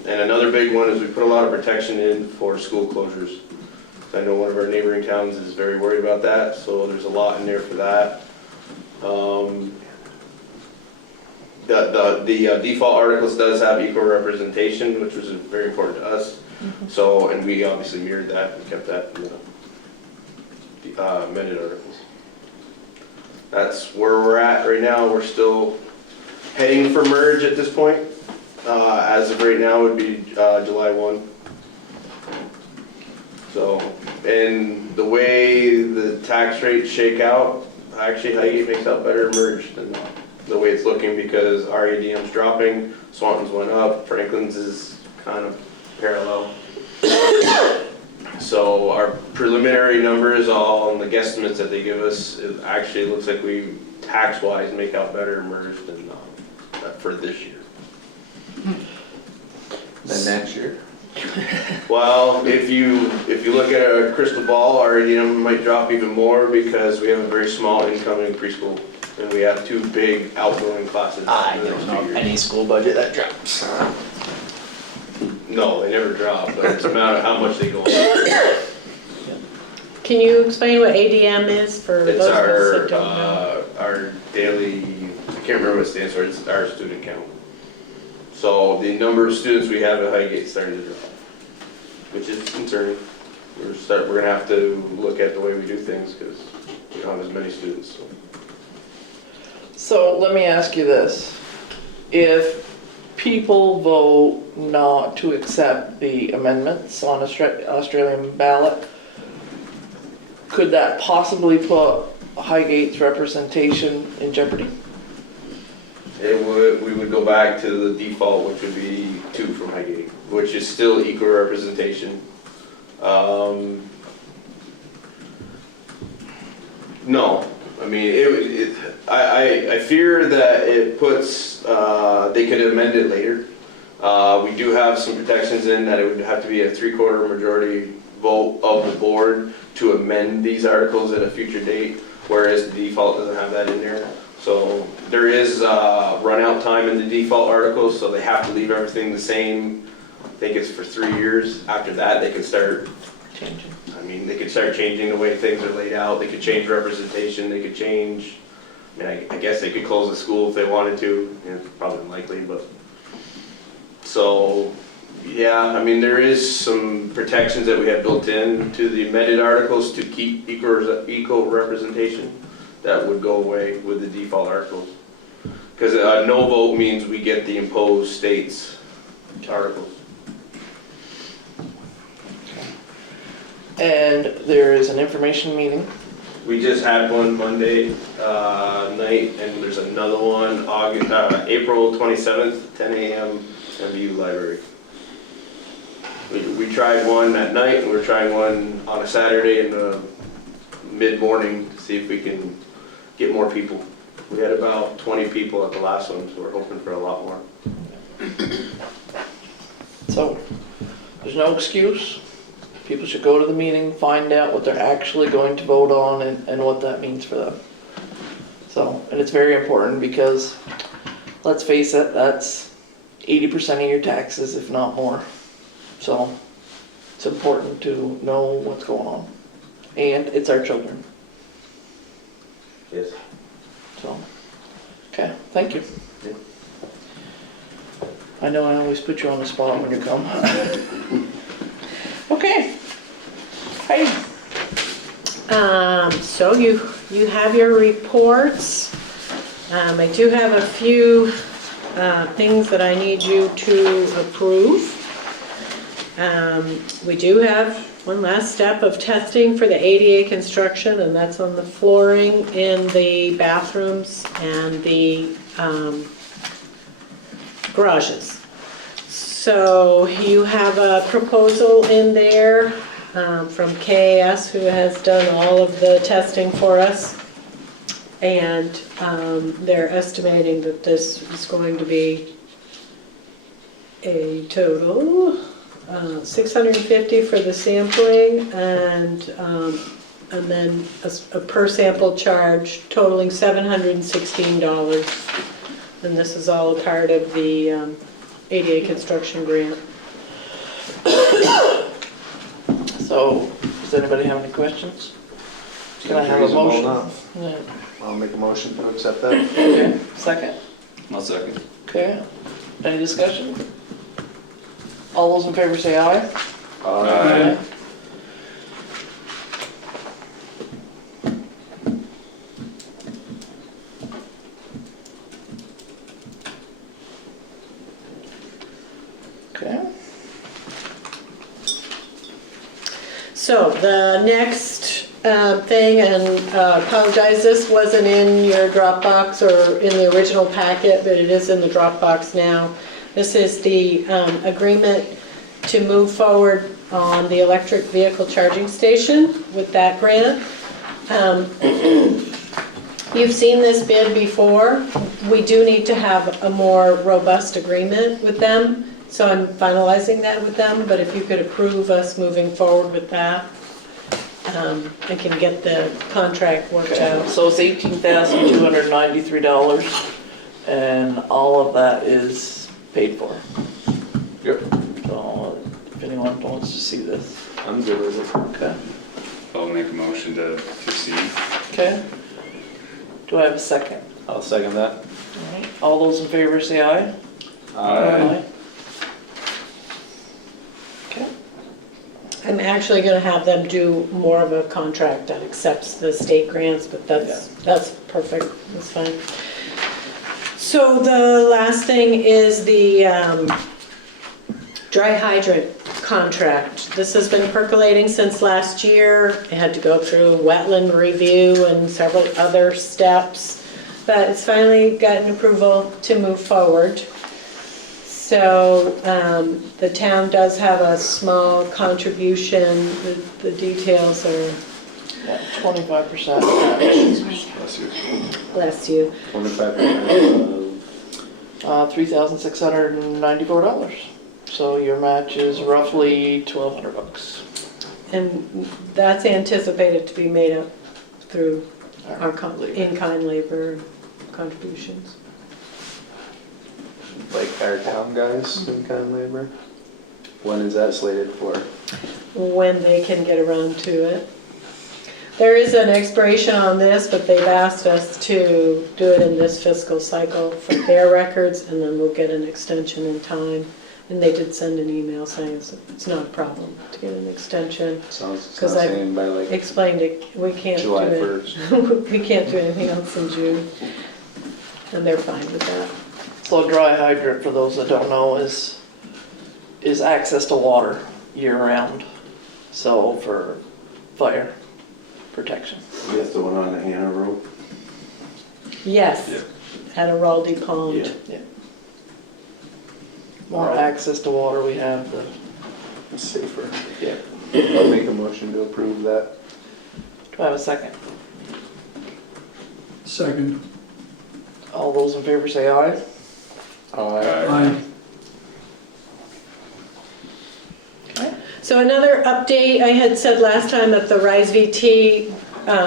And another big one is we put a lot of protection in for school closures. I know one of our neighboring towns is very worried about that, so there's a lot in there for that. The default articles does have equal representation, which was very important to us. So, and we obviously mirrored that and kept that in the amended articles. That's where we're at right now. We're still heading for merge at this point. As of right now, it would be July 1. So, and the way the tax rates shake out, actually Highgate makes out better merged than the way it's looking, because RADM's dropping, Swanton's went up, Franklin's is kind of parallel. So our preliminary numbers, all on the guesstimates that they give us, it actually looks like we tax-wise make out better merged than for this year. Then next year? Well, if you look at a crystal ball, our RADM might drop even more because we have a very small incoming preschool, and we have 2 big outgoing classes. I don't know any school budget that drops. No, they never drop, but it's a matter of how much they go up. Can you explain what ADM is for those It's of us that don't know? our daily, I can't remember what it stands for, it's our student count. So the number of students we have at Highgate is starting to drop, which is concerning. We're gonna have to look at the way we do things because we don't have as many students. So let me ask you this. If people vote not to accept the amendments on Australian ballot, could that possibly put Highgate's representation in jeopardy? We would go back to the default, which would be 2 from Highgate, which is still equal representation. No, I mean, I fear that it puts, they could amend it later. We do have some protections in that it would have to be a 3/4 majority vote of the board to amend these articles at a future date, whereas the default doesn't have that in there. So there is run out time in the default articles, so they have to leave everything the same. I think it's for 3 years. After that, they can start Changing. I mean, they could start changing the way things are laid out. They could change representation. They could change, I mean, I guess they could close the school if they wanted to. It's probably unlikely, but. So, yeah, I mean, there is some protections that we have built in to the amended articles to keep equal representation. That would go away with the default articles. Because a no vote means we get the imposed states articles. And there is an information meeting. We just had one Monday night, and there's another one April 27th, 10 a.m. MVU Library. We tried one at night, and we're trying one on a Saturday in the mid-morning to see if we can get more people. We had about 20 people at the last one, so we're hoping for a lot more. So there's no excuse. People should go to the meeting, find out what they're actually going to vote on and what that means for them. So, and it's very important because, let's face it, that's 80% of your taxes, if not more. So it's important to know what's going on. And it's our children. Yes. So, okay, thank you. Yeah. I know I always put you on the spot when you come. Okay. Hey. So you have your reports. I do have a few things that I need you to approve. We do have one last step of testing for the ADA construction, and that's on the flooring in the bathrooms and the garages. So you have a proposal in there from KAS, who has done all of the testing for us. And they're estimating that this is going to be a total $650 for the sampling, and then a per sample charge totaling $716. And this is all a part of the ADA construction grant. So, does anybody have any questions? Can I have a Reasonable motion? enough. Yeah. I'll make a motion to accept that. Okay, second. I'll second. Okay, any discussion? All those in favor say aye. Aye. Okay. So the next thing, and apologize, this wasn't in your Dropbox or in the original packet, but it is in the Dropbox now. This is the agreement to move forward on the electric vehicle charging station with that grant. You've seen this bid before. We do need to have a more robust agreement with them, so I'm finalizing that with them, but if you could approve us moving forward with that, I can get the contract worked Okay, out. so it's $18,293, and all of that is paid for. Yep. So, if anyone wants to see this, I'm good with it. okay. I'll make a motion to proceed. Okay. Do I have a second? I'll second that. All right. All those in favor say aye. Aye. Okay. I'm actually gonna have them do more of a contract that accepts the state grants, but that's perfect, that's fine. So the last thing is the dry hydrant contract. This has been percolating since last year. It had to go through wetland review and several other steps, but it's finally gotten approval to move forward. So the town does have a small contribution. The details are, Yeah, 25%. Bless you. bless you. 25% $3,694. So your match is roughly $1,200. And that's anticipated to be made up through our Labor. in-kind labor contributions. like our town guys in kind of labor. When is that slated for? When they can get around to it. There is an expiration on this, but they've asked us to do it in this fiscal cycle for their records, and then we'll get an extension in time. And they did send an email saying it's not a problem to get an extension. Sounds, it's 'Cause not I saying by like Explained it, we can't do July it. 1st. We can't do anything else in June. And they're fine with that. So a dry hydrant, for those that don't know, is access to water year-round. So for fire protection. That's the one on the Hannah Road? Yes, Yeah. at a Raldi Pond. Yeah. More access to water we have, the safer. Yeah. I'll make a motion to approve that. Do I have a second? Second. All those in favor say aye. Aye. So another update, I had said last time that the RISE VT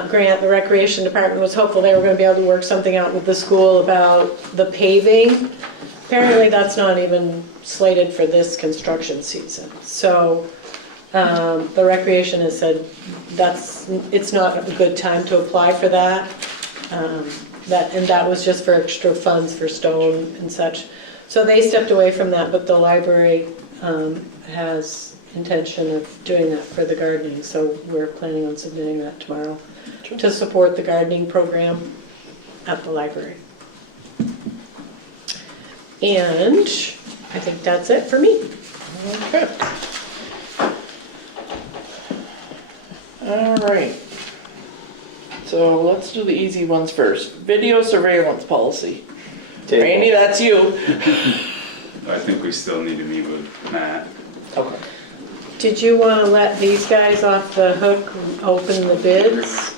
grant, the Recreation Department was hopeful they were going to be able to work something out with the school about the paving. Apparently that's not even slated for this construction season. So the Recreation has said it's not a good time to apply for that. And that was just for extra funds for stone and such. So they stepped away from that, but the library has intention of doing that for the gardening. So we're planning on submitting that tomorrow to support the gardening program at the library. And I think that's it for me. Okay. All right. So let's do the easy ones first. Video surveillance policy. Randy, that's you. I think we still need to meet with Matt. Okay. Did you want to let these guys off the hook and open the bids?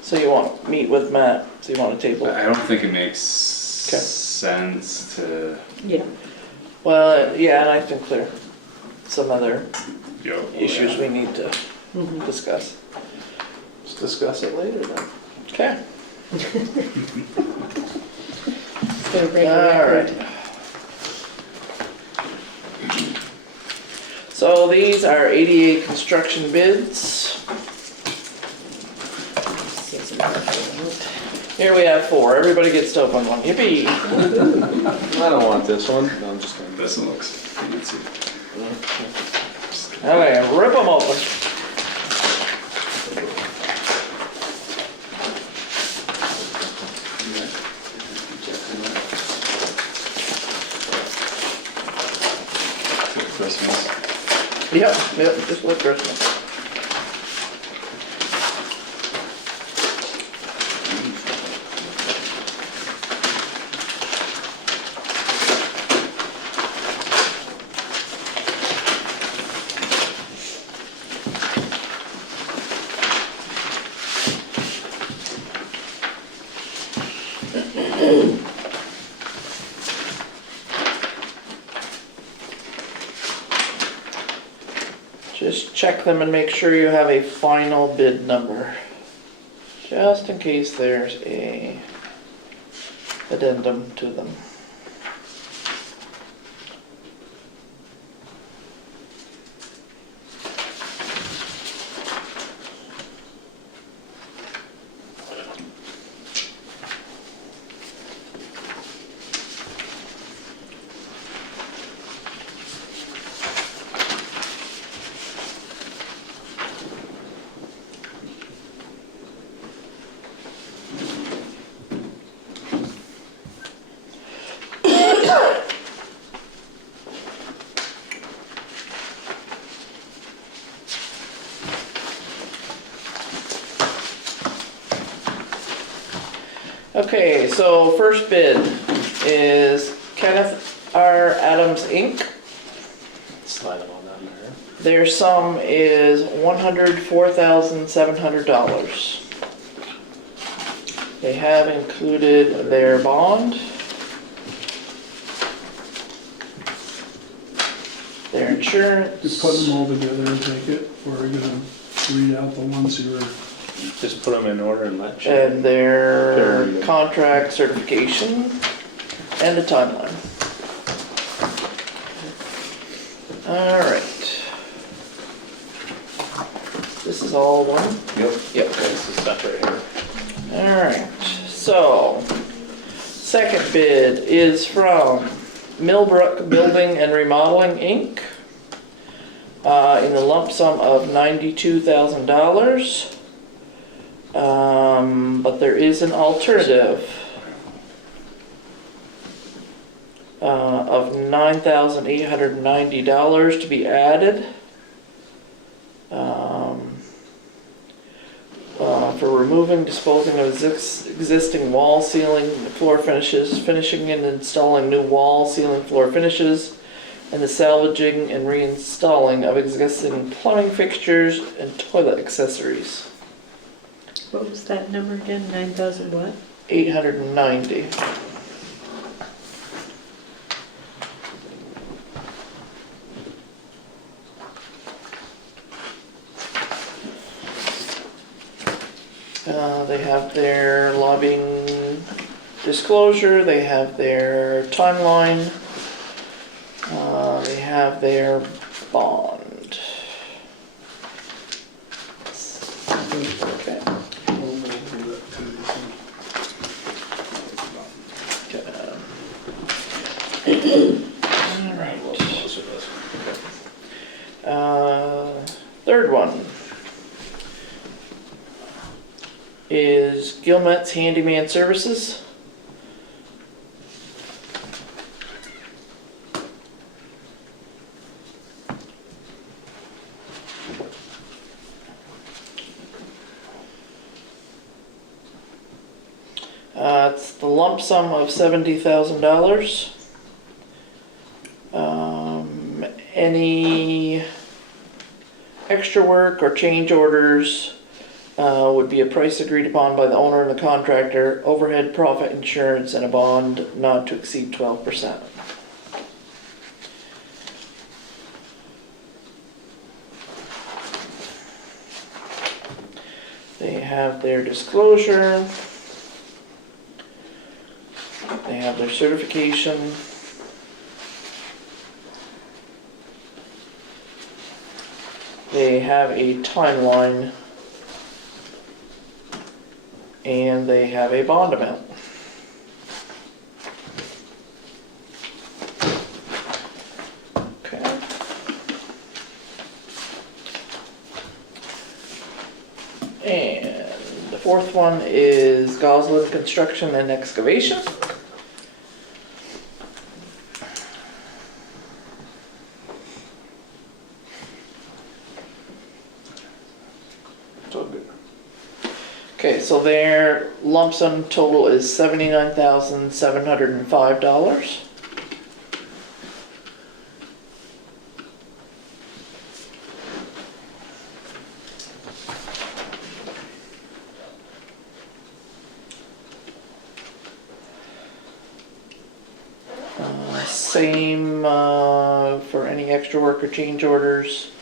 So you want to meet with Matt, so you want to table? I don't think it makes Okay. sense to, Yeah. Well, yeah, and I think there are some other yo. issues we need to discuss. Let's discuss it later then. Okay. Gonna break a All record. right. So these are ADA construction bids. Here we have 4. Everybody gets to open one. Yippee! I don't want this one. No, I'm just kidding. This one looks fancy. Okay, rip them open. Christmas. Yep, just like Christmas. Just check them and make sure you have a final bid number. Just in case there's a addendum to them. Okay, so first bid is Kenneth R. Adams Inc. Slide them on down there. Their sum is $104,700. They have included their bond, their insurance. Just put them all together and take it, or are you gonna read out the ones you were, Just put them in order and let you. And their contract certification and the timeline. Alright. This is all one? Yep. Yep. This is stuff right here. Alright, so, second bid is from Millbrook Building and Remodeling, Inc. In the lump sum of $92,000. But there is an alternative of $9,890 to be added for removing, disposing of existing wall, ceiling, floor finishes, finishing and installing new wall, ceiling, floor finishes, and the salvaging and reinstalling of existing plumbing fixtures and toilet accessories. What was that number again? 9,000 what? 890. They have their lobbying disclosure, they have their timeline, they have their bond. Okay. Third one is Gilmet's Handyman Services. It's the lump sum of $70,000. Any extra work or change orders would be a price agreed upon by the owner and the contractor, overhead profit insurance, and a bond not to exceed 12%. They have their disclosure. They have their certification. They have a timeline. And they have a bond amount. Okay. And the fourth one is Goslin Construction and Excavation. Okay, so their lump sum total is $79,705. Same for any extra work or change orders.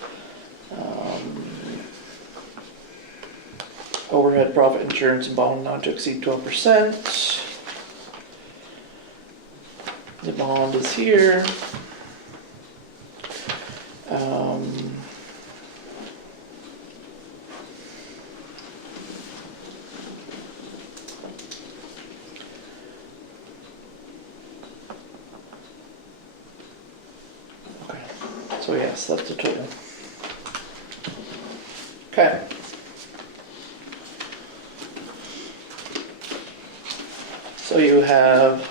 Overhead profit insurance and bond not to exceed 12%. The bond is here. Okay, so yes, that's the total. Okay. So you have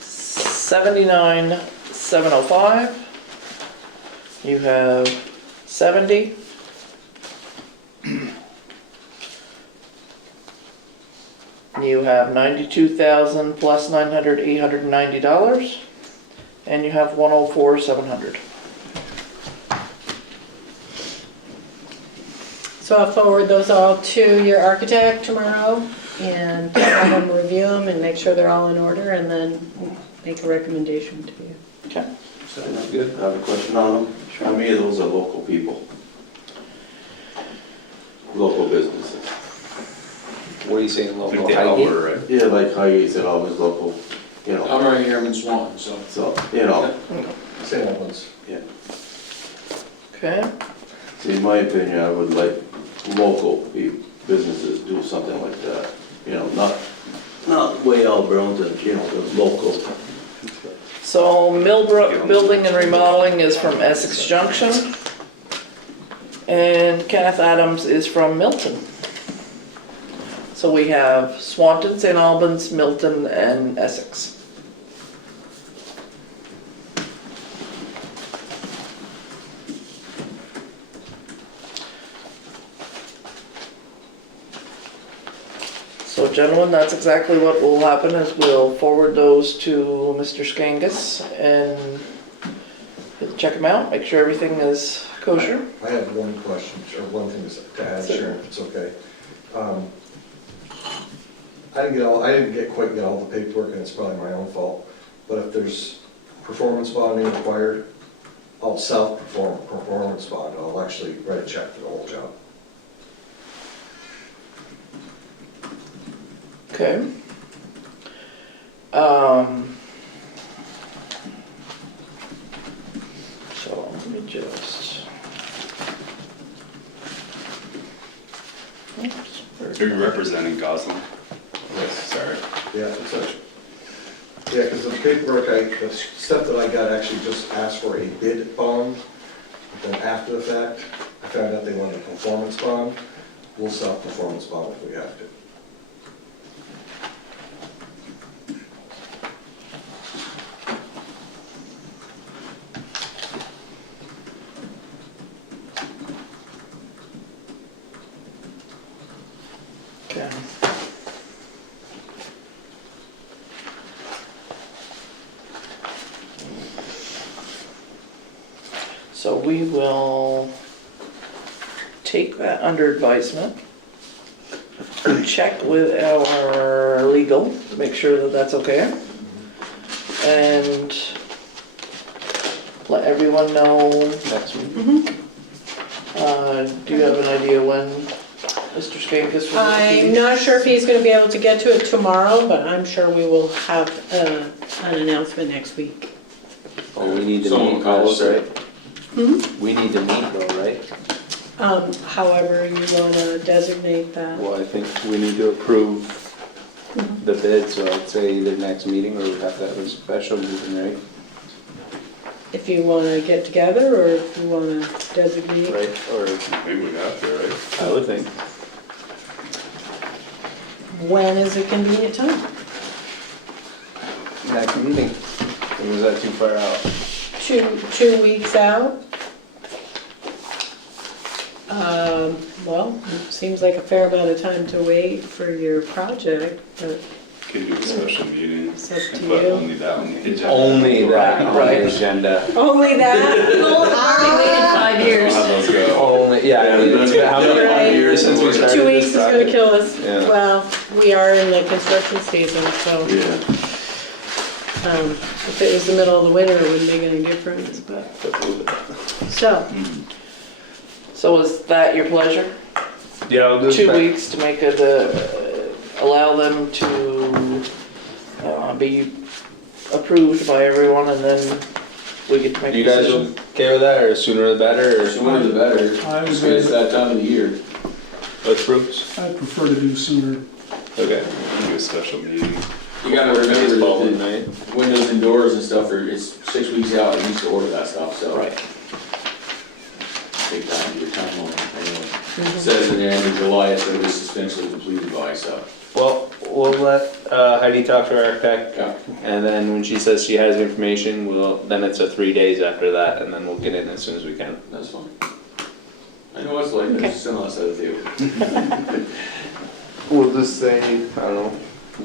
79,705. You have 70. You have 92,000 plus 900, $890, and you have 104,700. So I'll forward those all to your architect tomorrow and have them review them and make sure they're all in order and then make a recommendation to you. Okay. Sounds good. I have a question on them. How many of those are local people? Local businesses? What are you saying, I local? think they all Highgate? were, right? Yeah, like Highgate said, always local, you know, I'm right here in Swan, so. so, you know. Same ones. Yeah. Okay. See, in my opinion, I would like local businesses do something like that. You know, not way out Burlington, you know, the local. So Millbrook Building and Remodeling is from Essex Junction. And Kenneth Adams is from Milton. So we have Swanton, St. Albans, Milton, and Essex. So gentlemen, that's exactly what will happen, is we'll forward those to Mr. Skangus and he'll check them out, make sure everything is kosher. I have one question, or one thing to add, Sharon, if it's okay. I didn't quite get all the paperwork, and it's probably my own fault, but if there's performance bonding required, I'll self-perform performance bond, I'll actually write a check for the whole job. Okay. So let me just. Oops, where's Are you my- representing Goslin? Yes. Sorry. Yeah, it's such. Yeah, because the paperwork, the stuff that I got actually just asked for a bid bond, but then after the fact, I found out they wanted a performance bond. We'll self-performance bond if we have to. Okay. So we will take that under advisement. Check with our legal, make sure that that's okay. And let everyone know. Next week. Do you have an idea when Mr. Skankus will? I'm not sure if he's gonna be able to get to it tomorrow, but I'm sure we will have an announcement next week. Oh, we need to Someone meet calls, first, right? We need to meet though, right? However you wanna designate that. Well, I think we need to approve the bid, so I'd say either next meeting or we have to have a special meeting, right? If you wanna get together or if you wanna designate. Right, or Maybe we have to, right? I would think. When is a convenient time? Next meeting. Or was that too far out? 2 weeks out? Well, it seems like a fair amount of time to wait for your project, but Can do a special meeting. it's up to But you. only that on the agenda. Only that on Right. the agenda. Only that? Already waited 5 years. I'll have those go. Only, yeah, I mean, it's been how many Right. years since we started 2 weeks this is gonna project? kill us. Yeah. Well, we are in the construction season, so Yeah. if it was the middle of the winter, it wouldn't make any difference, but. So, So is that your pleasure? Yeah, I'll do 2 weeks to make it, allow them to be approved by everyone, and then we get to make a You guys decision. okay with that, or sooner the better, or Sooner the better, I would just 'cause it's that time of the year. let's Bruce? I prefer to do sooner. Okay. Do a special meeting. You gotta remember Baseball that night. the windows and doors and stuff it's 6 weeks out, at least to order that stuff, so. Right. Take time, your time on it, anyway. Says in the end of July, it's gonna be substantially completed by, so. Well, we'll let Heidi talk to our architect, Yeah. and then when she says she has the information, then it's a 3 days after that, and then we'll get in as soon as we can. That's fine. I know it's like, there's still outside of the table. We'll just say, I don't know,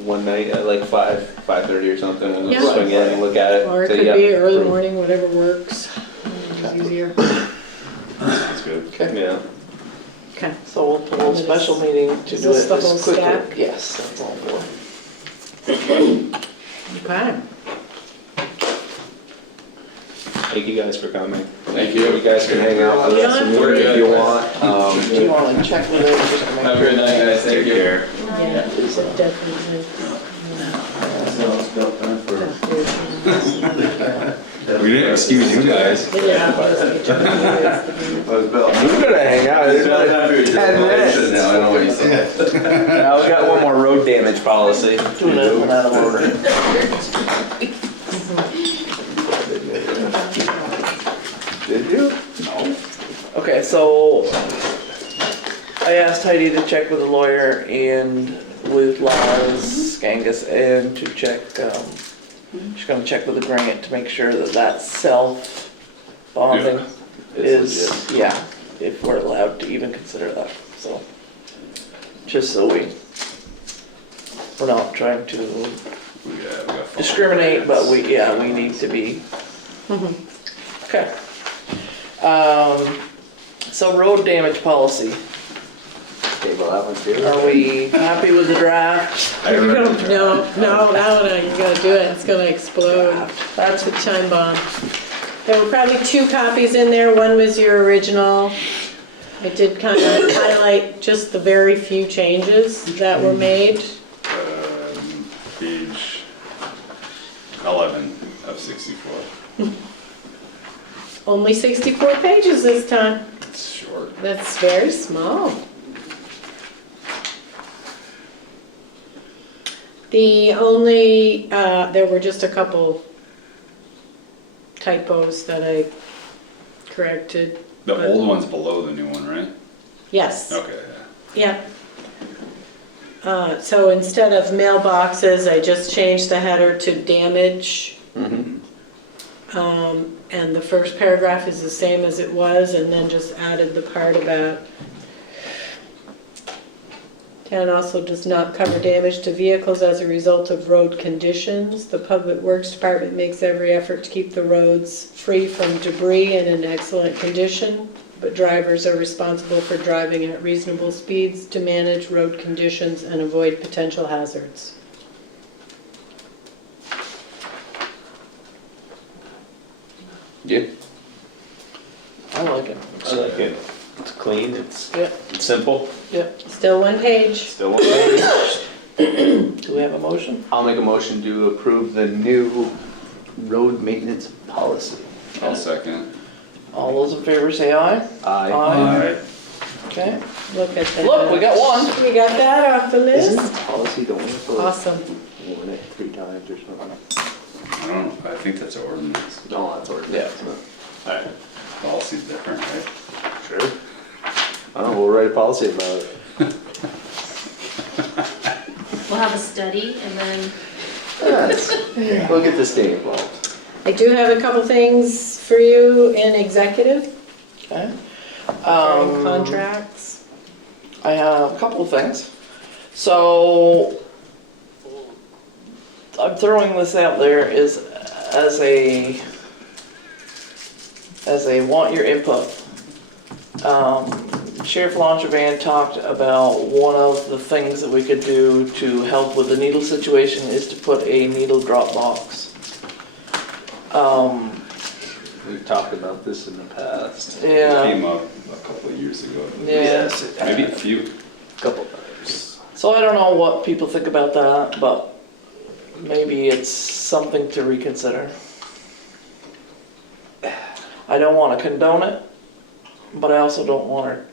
one night at like 5:30 or something, we'll Yeah. just swing in and look at it. or it say, could yeah, be early approved. morning, whatever works. It's easier. Sounds good. Okay, Yeah. Okay. so we'll pull a special meeting to Is do this it the whole as quickly. stack? Yes, that's all for. Okay. Thank you guys for coming. Thank you. You guys can hang out with You us don't and have to work if leave. you want. Do you want to check with it just to make Have a sure? good night, guys, thank you. Yeah, it's definitely. We didn't excuse you guys. Yeah. We're gonna hang out, it's been like 10 minutes. Now, I know what you said. Now we got one more road damage policy. Doing it when out of order. Did you? Okay, so I asked Heidi to check with the lawyer and with Laz Skangus and to check, she's gonna check with the grant to make sure that that self-bonding is, yeah, if we're allowed to even consider that, so. Just so we're not trying to Yeah, we got discriminate, but we need to be. Okay. So road damage policy, Table that one too. are we happy with the draft? No, that one, you gotta do it, it's gonna explode. That's The chime bomb. There were probably 2 copies in there, one was your original. I did kind of highlight just the very few changes that were made. Page 11 of 64. Only 64 pages this time. It's short. That's very small. The only, there were just a couple typos that I corrected. The But- old one's below the new one, right? Yes. Okay, Yeah. So instead of mailboxes, I just changed the header to damage. And the first paragraph is the same as it was, and then just added the part about Ken also does not cover damage to vehicles as a result of road conditions. The Public Works Department makes every effort to keep the roads free from debris and in excellent condition, but drivers are responsible for driving at reasonable speeds to manage road conditions and avoid potential hazards. Yeah, I like it. I like it. It's clean, it's Yeah, simple, Still one page. still one page. do we have a motion? I'll make a motion to approve the new road maintenance policy. I'll second. All those in favor say aye. Aye. Okay, Look at that. look, we got one. We got that off the Isn't list. the policy the one for Awesome. warn it 3 times or something? I don't know, I think that's an ordinance. No, that's ordinance. Alright, Policy's different, right? sure. I don't know, we'll write a policy about it. We'll have a study and then Yes, we'll get the state involved. I do have a couple things for you in executive, Okay. contracts. I have a couple of things. So, I'm throwing this out there as a want your input. Sheriff Longevan talked about one of the things that we could do to help with the needle situation is to put a needle drop box. We've talked about this in the past. It Yeah, came up a couple of years ago. yes. Maybe a few. Couple times. So I don't know what people think about that, but maybe it's something to reconsider. I don't want to condone it, but I also don't want our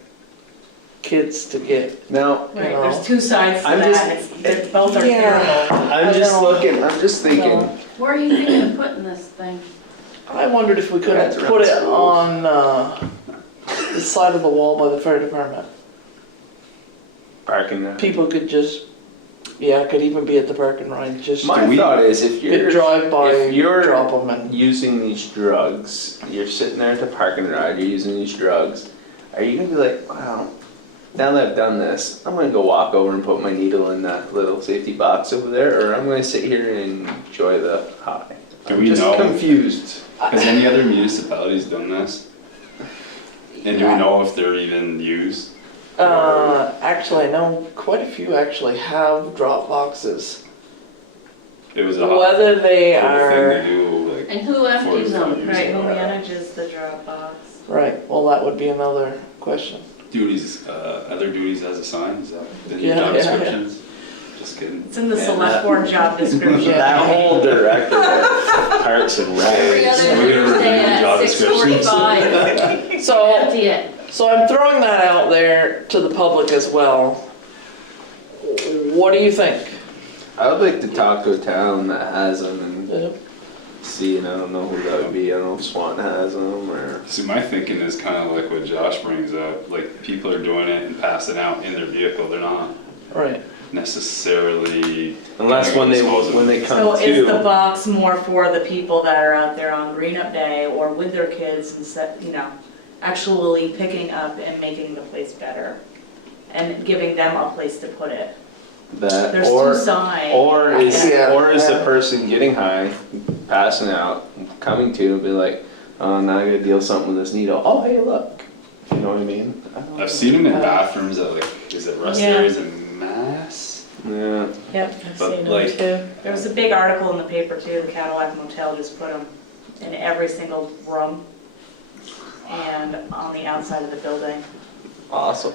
kids to get, Now, Right, there's two sides to I'm that, both are Yeah. terrible. I'm just looking, I'm just thinking, where are you thinking of putting this thing? I wondered if we couldn't That's put it around on the side of the wall by the fire department. parking lot. People could just, yeah, it could even be at the parking ride, just My thought is if could you're, drive by, if you're drop them and, using these drugs, you're sitting there at the parking lot, you're using these drugs, are you gonna be like, wow, now that I've done this, I'm gonna go walk over and put my needle in that little safety box over there, or I'm gonna sit here and enjoy the high? Do I'm we just know? confused. Has any other municipalities done this? And do we know if they're even used? actually, I know quite a few actually have drop boxes. It was a hot Whether they thing are, to do, like, And who empties 45 them? years Right, who ago. manages the Dropbox? right, well, that would be another question. Duties, other duties as assigned, is that in your Yeah, job yeah, descriptions? Just kidding. It's in the Yeah, select that- board job description. That whole director of Parks and Every Recs. other we ever Thursday reviewed job at descriptions? 6:45. So, Empty it. so I'm throwing that out there to the public as well. What do you think? I would like to talk to a town that has them and Uh, see, and I don't know who that would be, I don't know if Swanton has them or. See, my thinking is kind of like what Josh brings up, like, people are doing it and passing out in their vehicle, they're not Right, necessarily. Unless when they, disposing. when they So come is the to, box more for the people that are out there on Green Up Day or with their kids and set, actually picking up and making the place better? And giving them a place to put it? that, There's two or, sides. or is, Yeah. or is the Yeah. person getting high, passing out, coming to and be like, oh, now I gotta deal something with this needle, oh, hey, look, you know what I mean? I don't I've seen them in Uh, bathrooms at, like, is it rest Yeah. areas in Mass? Yeah, Yep, I've But, seen them like- too. There was a big article in the paper too, the Cadillac Motel just put them in every single room and on the outside of the building. awesome.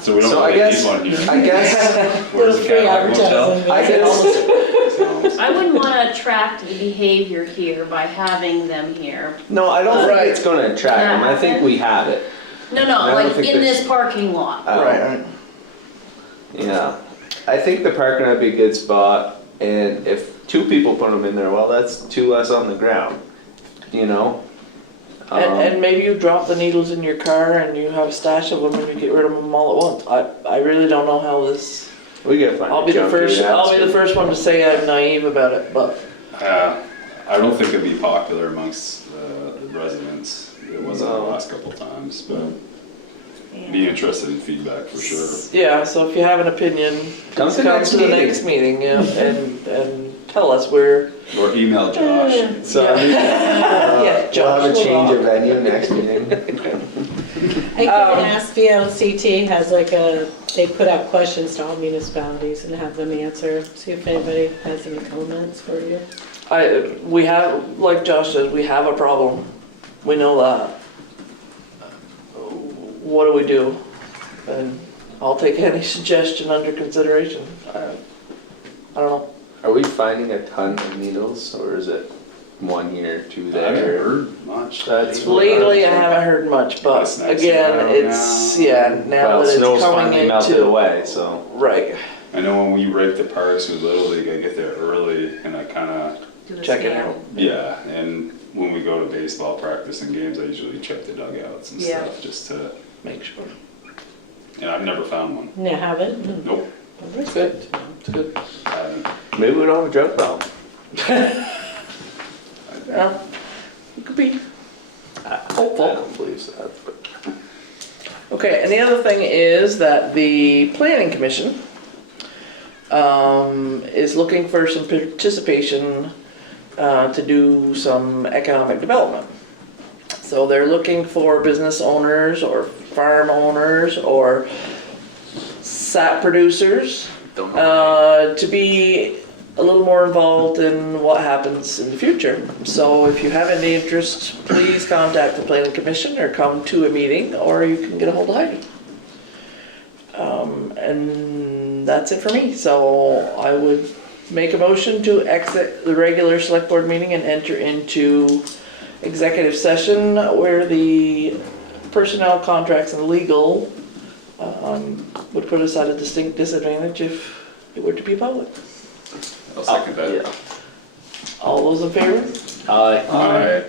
So we don't So have I any guess, people in here. I guess, Where's the Free Cadillac Motel? advertising. I guess, So, I wouldn't want to attract the behavior here by having them here. no, I don't think Right. it's gonna attract them, I think we have it. No, I don't like think in there's- this parking lot. right. Yeah, I think the parking would be a good spot, and if 2 people put them in there, well, that's 2 less on the ground, you know? And maybe you drop the needles in your car and you have a stash of them and you get rid of them all at once. I really don't know how this, We gotta find I'll a be the junkie first, that's I'll be the good. first one to say I'm naive about it, but I don't think it'd be popular amongst the residents. It wasn't the No. last couple times, but Be interested in feedback for sure. Yeah, so if you have an opinion, Come to come next to the meeting. next meeting, yeah, and tell us where. Or email Josh. So Yeah. Yeah, we'll have Josh a will change know. of venue next meeting. I can ask VLCT has like they put out questions to all municipalities and have them answer, see if anybody has any comments for you. We have, like Josh said, we have a problem. We know that. What do we do? And I'll take any suggestion under consideration. I don't know. Are we finding a ton of needles, or is it 1 year, 2 I haven't there? heard much. That's Lately, I haven't heard much, but It's nice again, around it's, now. yeah, now Well, that it's snow's coming finally melted into. away, so. Right. I know when we rake the parks with Little League, I get there early and I kinda, Do the Check it scan. out. yeah, and when we go to baseball practice and games, I usually check the dugouts and Yeah. stuff, just to, Make sure. and I've never found one. You haven't? Nope, It's good. It's good. I haven't. Maybe we don't have a drug problem. Yeah, it could be. I Hopeful. don't believe so. But Okay, and the other thing is that the planning commission is looking for some participation to do some economic development. So they're looking for business owners or farm owners or sap producers don't know. to be a little more involved in what happens in the future. So if you have any interest, please contact the planning commission or come to a meeting, or you can get a hold of Heidi. And that's it for me. So I would make a motion to exit the regular select board meeting and enter into executive session where the personnel contracts and legal would put us at a distinct disadvantage if it were to be public. I'll second that. Yeah. All those in favor? Aye. Alright.